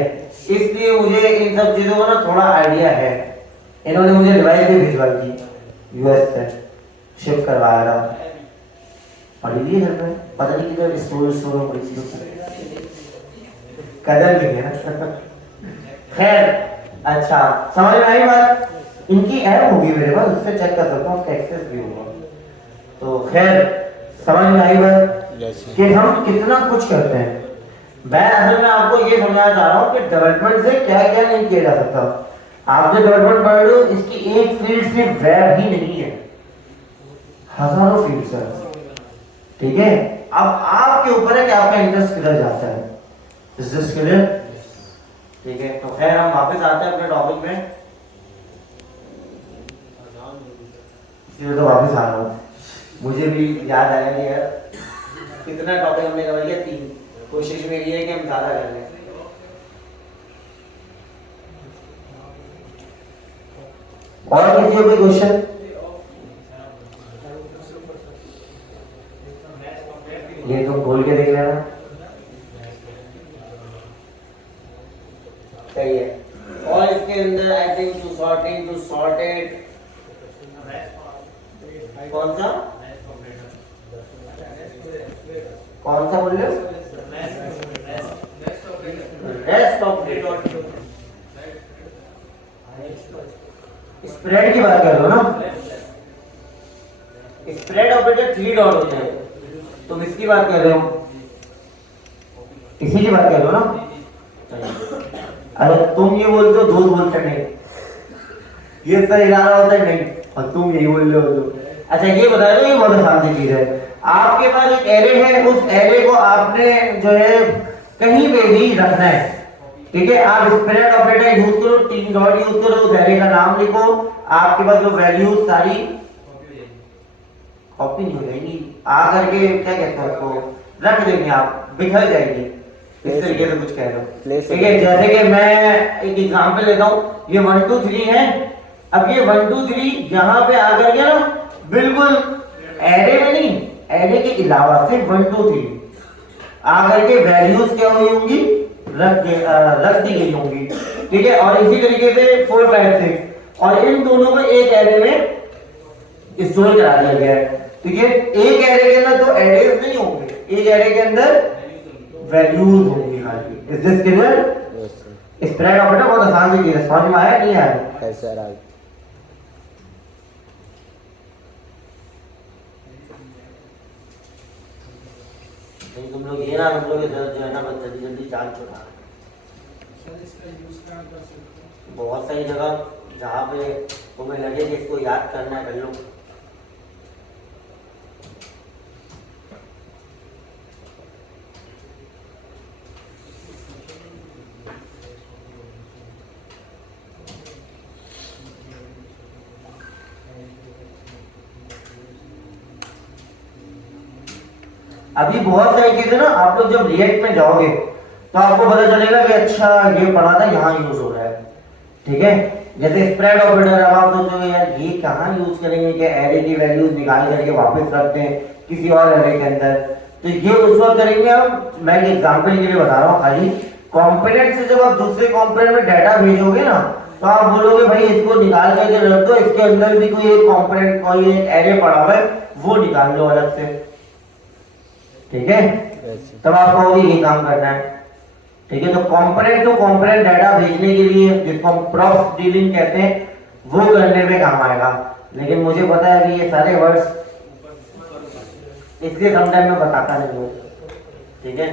इसलिए मुझे इन सब चीजों का ना थोड़ा आइडिया है। इन्होंने मुझे डिवाइस भी भिजवाई थी US से, शिप करवाया था, पढ़ी हुई है घर में, पता नहीं किधर स्टोर पड़ी थी, कदर नहीं है। खैर अच्छा, समझ में आई बात। इनकी ऐप होगी मेरे पास, उससे चेक कर सकता हूँ, उसका एक्सेस भी होगा। तो खैर समझ में आई बात कि हम कितना कुछ करते हैं। मैं असल में आपको ये समझाना चाह रहा हूँ कि डेवलपमेंट से क्या क्या नहीं किया जा सकता। आप जो डेवलपमेंट पढ़ रहे हो इसकी एक फील्ड सिर्फ वेब ही नहीं है, हजारों फील्ड्स है, ठीक है। अब आपके ऊपर है कि आपका इंटरेस्ट किधर जाता है। Is this clear? ठीक है, तो खैर हम वापस आते हैं अपने टॉपिक में। इसलिए तो वापस आ रहा हूँ, मुझे भी याद आया कि यार कितना टॉपिक हमने कवर किया, 3। कोशिश मेरी है कि हम ज़्यादा कर लें। और किसी को कोई क्वेश्चन? कौन सा बोल रहे हो? रेस्ट ऑपरेटर स्प्रेड की बात कर रहे हो ना? स्प्रेड ऑपरेटर 3 डॉट होते हैं, तुम इसकी बात कर रहे हो, इसी की बात कर रहे हो ना? अरे तुम ये बोलते हो, दोस्त बोलते नहीं, ये सही इशारा होता है नहीं, और तुम यही बोल रहे हो तो। अच्छा ये बता दो, ये बहुत आसान सी चीज है। आपके पास एक एरे है, उस एरे को आपने जो है कहीं पे भी रखना है, ठीक है? आप स्प्रेड ऑपरेटर यूज करो, 3 डॉट यूज करो, उस एरे का नाम लिखो, आपके पास जो वैल्यूज सारी कॉपी नहीं हो जाएगी, आकर के क्या कहते हैं उसको रख देंगे, आप बिखर जाएंगे, इस तरीके से कुछ कह रहे हो, ठीक है? जैसे कि मैं एक एग्जांपल लेता हूँ, ये 1 2 3 है, अब ये 1 2 3 यहाँ पे आकर के ना बिल्कुल एरे में नहीं, एरे के अलावा सिर्फ 1 2 3 आकर के वैल्यूज क्या हुई होंगी, रख दी गई होंगी, ठीक है? और इसी तरीके से 4 5 6 और इन दोनों को एक एरे में स्टोर करा दिया गया है, ठीक है? एक एरे के अंदर तो एरेज नहीं होंगे, एक एरे के अंदर वैल्यूज होंगी खाली। Is this clear? Spread operator बहुत आसान सी चीज है, समझ में आया नहीं आया? है सर। आज नहीं तुम लोग ये ना हम लोग जो है ना बस जल्दी जल्दी जान चुका है। सर इसका यूज कहाँ कर सकते हैं? बहुत सारी जगह जहाँ पे तुम्हें लगे कि इसको याद करना है, कर लो। अभी बहुत सारी चीजें ना आप लोग जब रिएक्ट में जाओगे तो आपको पता चलेगा कि अच्छा ये पढ़ा था, यहाँ यूज हो रहा है, ठीक है? जैसे स्प्रेड ऑपरेटर, अब आप सोचोगे यार ये कहाँ यूज करेंगे कि एरे की वैल्यूज निकाल करके वापस रखते हैं किसी और एरे के अंदर, तो ये उस वक्त करेंगे हम। मैं एग्जांपल के लिए बता रहा हूँ खाली, कंपोनेंट से जब आप दूसरे कंपोनेंट में डाटा भेजोगे ना तो आप बोलोगे भाई इसको निकाल करके रख दो, इसके अंदर भी कोई एक कंपोनेंट, कोई एक एरे पड़ा हुआ है, वो निकाल लो अलग से, ठीक है? तब आपको ये काम करना है, ठीक है? तो कंपोनेंट टू कंपोनेंट डाटा भेजने के लिए, जिसको हम क्रॉस डीलिंग कहते हैं, वो करने में काम आएगा। लेकिन मुझे पता है कि ये सारे वर्ड्स इसलिए समटाइम मैं बताता नहीं हूँ, ठीक है?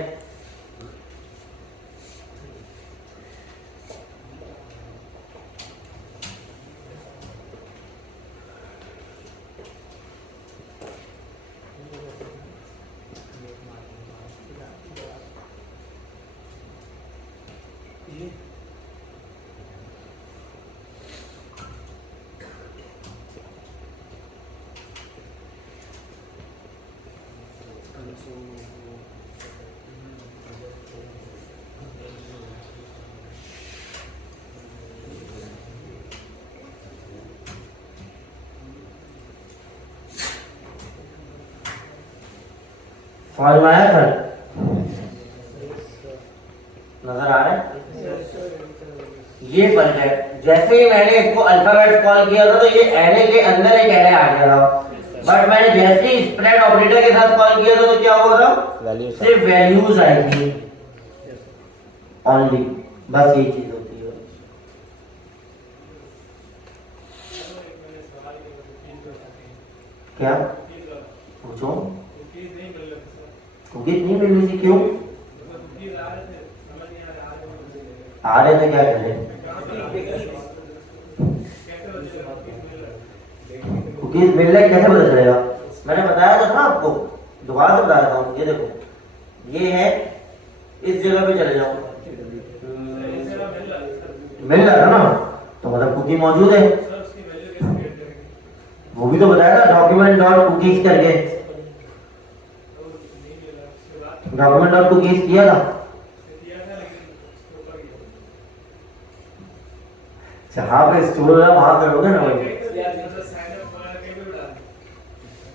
समझ में आया सर? नजर आ रहा है? ये फर्क है। जैसे ही मैंने इसको अल्फाबेट कॉल किया था तो ये एरे के अंदर एक एरे आ गया था, बट मैंने जैसे ही स्प्रेड ऑपरेटर के साथ कॉल किया था तो क्या हुआ था? सिर्फ वैल्यूज आएगी ओनली, बस ये चीज होती है। क्या पूछो? कुकीज नहीं मिल रही थी, क्यों? आ रहे थे, क्या करें? कुकीज मिल रहे कैसे पता चलेगा? मैंने बताया था ना आपको, दोबारा से बताया था। ये देखो, ये है, इस जगह पे चले जाओ, मिल रहा था ना, तो मतलब कुकी मौजूद है। वो भी तो बताया था, डॉक्यूमेंट डॉट कुकीज करके, डॉक्यूमेंट डॉट कुकीज किया था। जहाँ पे स्टोर है वहां करोगे ना भाई।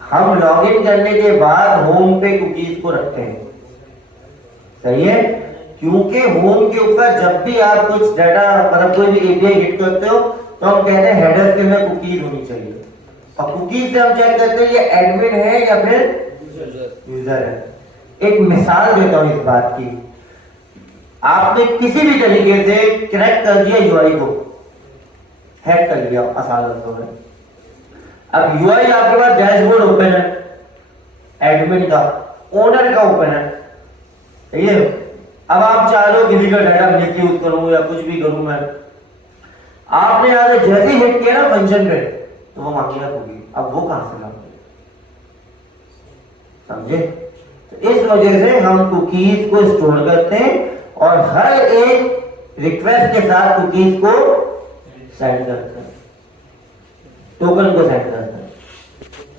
हम लॉगिन करने के बाद होम पे कुकीज को रखते हैं, सही है? क्योंकि होम के ऊपर जब भी आप कुछ डाटा, मतलब कोई भी एपीआई हिट करते हो तो हम कहते हैं हेडर के में कुकीज होनी चाहिए, और कुकीज से हम चेक करते हैं ये एडमिन है या फिर यूजर है। एक मिसाल देता हूं इस बात की, आपने किसी भी तरीके से क्रैक कर दिया यूआई को, हैक कर लिया आसान लफ्जों में। अब यूआई आपके पास डैशबोर्ड ओपन है, एडमिन का, ओनर का ओपन है, ठीक है। अब आप चाह रहे हो किसी का डाटा मिसयूज करूं या कुछ भी करूं मैं, आपने यहां से जैसे ही हिट किया ना फंक्शन पे तो वो मांगेगा कुकी। अब वो कहां से लाऊं, समझे? तो इस वजह से हम कुकीज को स्टोर करते हैं और हर एक रिक्वेस्ट के साथ कुकीज को सेंड करते हैं, टोकन को सेंड करते हैं,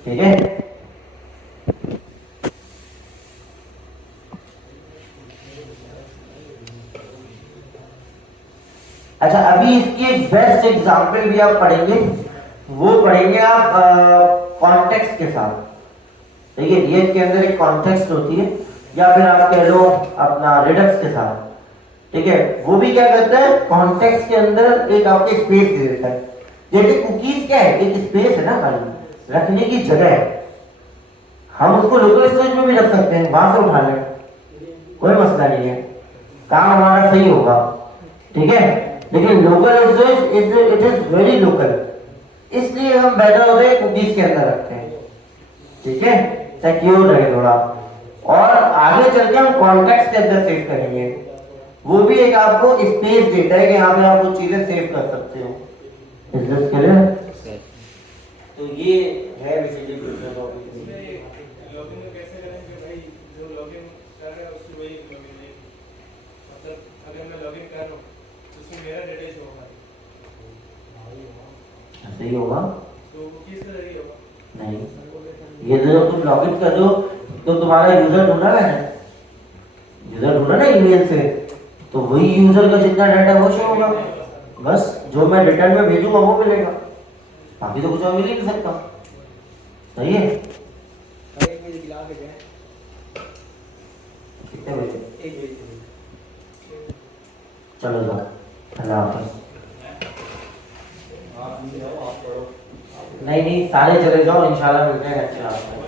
ठीक है। अच्छा, अभी इसकी एक बेस्ट एग्जांपल भी आप पढ़ेंगे, वो पढ़ेंगे आप कॉन्टेक्स्ट के साथ, ठीक है। रिएक्ट के अंदर एक कॉन्टेक्स्ट होती है, या फिर आप कह लो अपना रिडक्स के साथ, ठीक है। वो भी क्या करता है, कॉन्टेक्स्ट के अंदर एक आपके स्पेस दे देता है। जैसे कुकीज क्या है, एक स्पेस है ना, खाली रखने की जगह है। हम उसको लोकल स्टोरेज में भी रख सकते हैं, वहां से उठा लें, कोई मसला नहीं है, काम हमारा सही होगा, ठीक है। लेकिन local storage it is very local, इसलिए हम बेटर होते हैं कुकीज के अंदर रखते हैं, ठीक है, सिक्योर रहे थोड़ा। और आगे चल के हम कॉन्टेक्स्ट के अंदर सेव करेंगे, वो भी एक आपको स्पेस देता है कि यहाँ पे आप वो चीजें सेव कर सकते हो। Is this clear? तो ये है बेसिकली लॉगिन कैसे करेंगे भाई, जो लॉगिन कर रहा है उसकी वही लॉगिन नहीं, मतलब अगर मैं लॉगिन कर रहा हूँ तो उसमें मेरा डेटा शो होगा, ऐसे ही होगा तो किस तरह ही होगा नहीं। ये जो तुम लॉगिन कर दो तो तुम्हारा यूजर ढूंढा है, यूजर ढूंढा ना ईमेल से, तो वही यूजर का जितना डाटा वो शो होगा, बस जो मैं रिटर्न में भेजूंगा वो मिलेगा, बाकी तो कुछ और मिल ही नहीं सकता, सही है। एक बजे गिला के जाए, कितने बजे? 1 बजे। चलो जाओ, अल्लाह हाफ़िज़। आप नहीं जाओ, आप पढ़ो। नहीं सारे चले जाओ, इंशाल्लाह मिलते हैं नेक्स्ट क्लास में।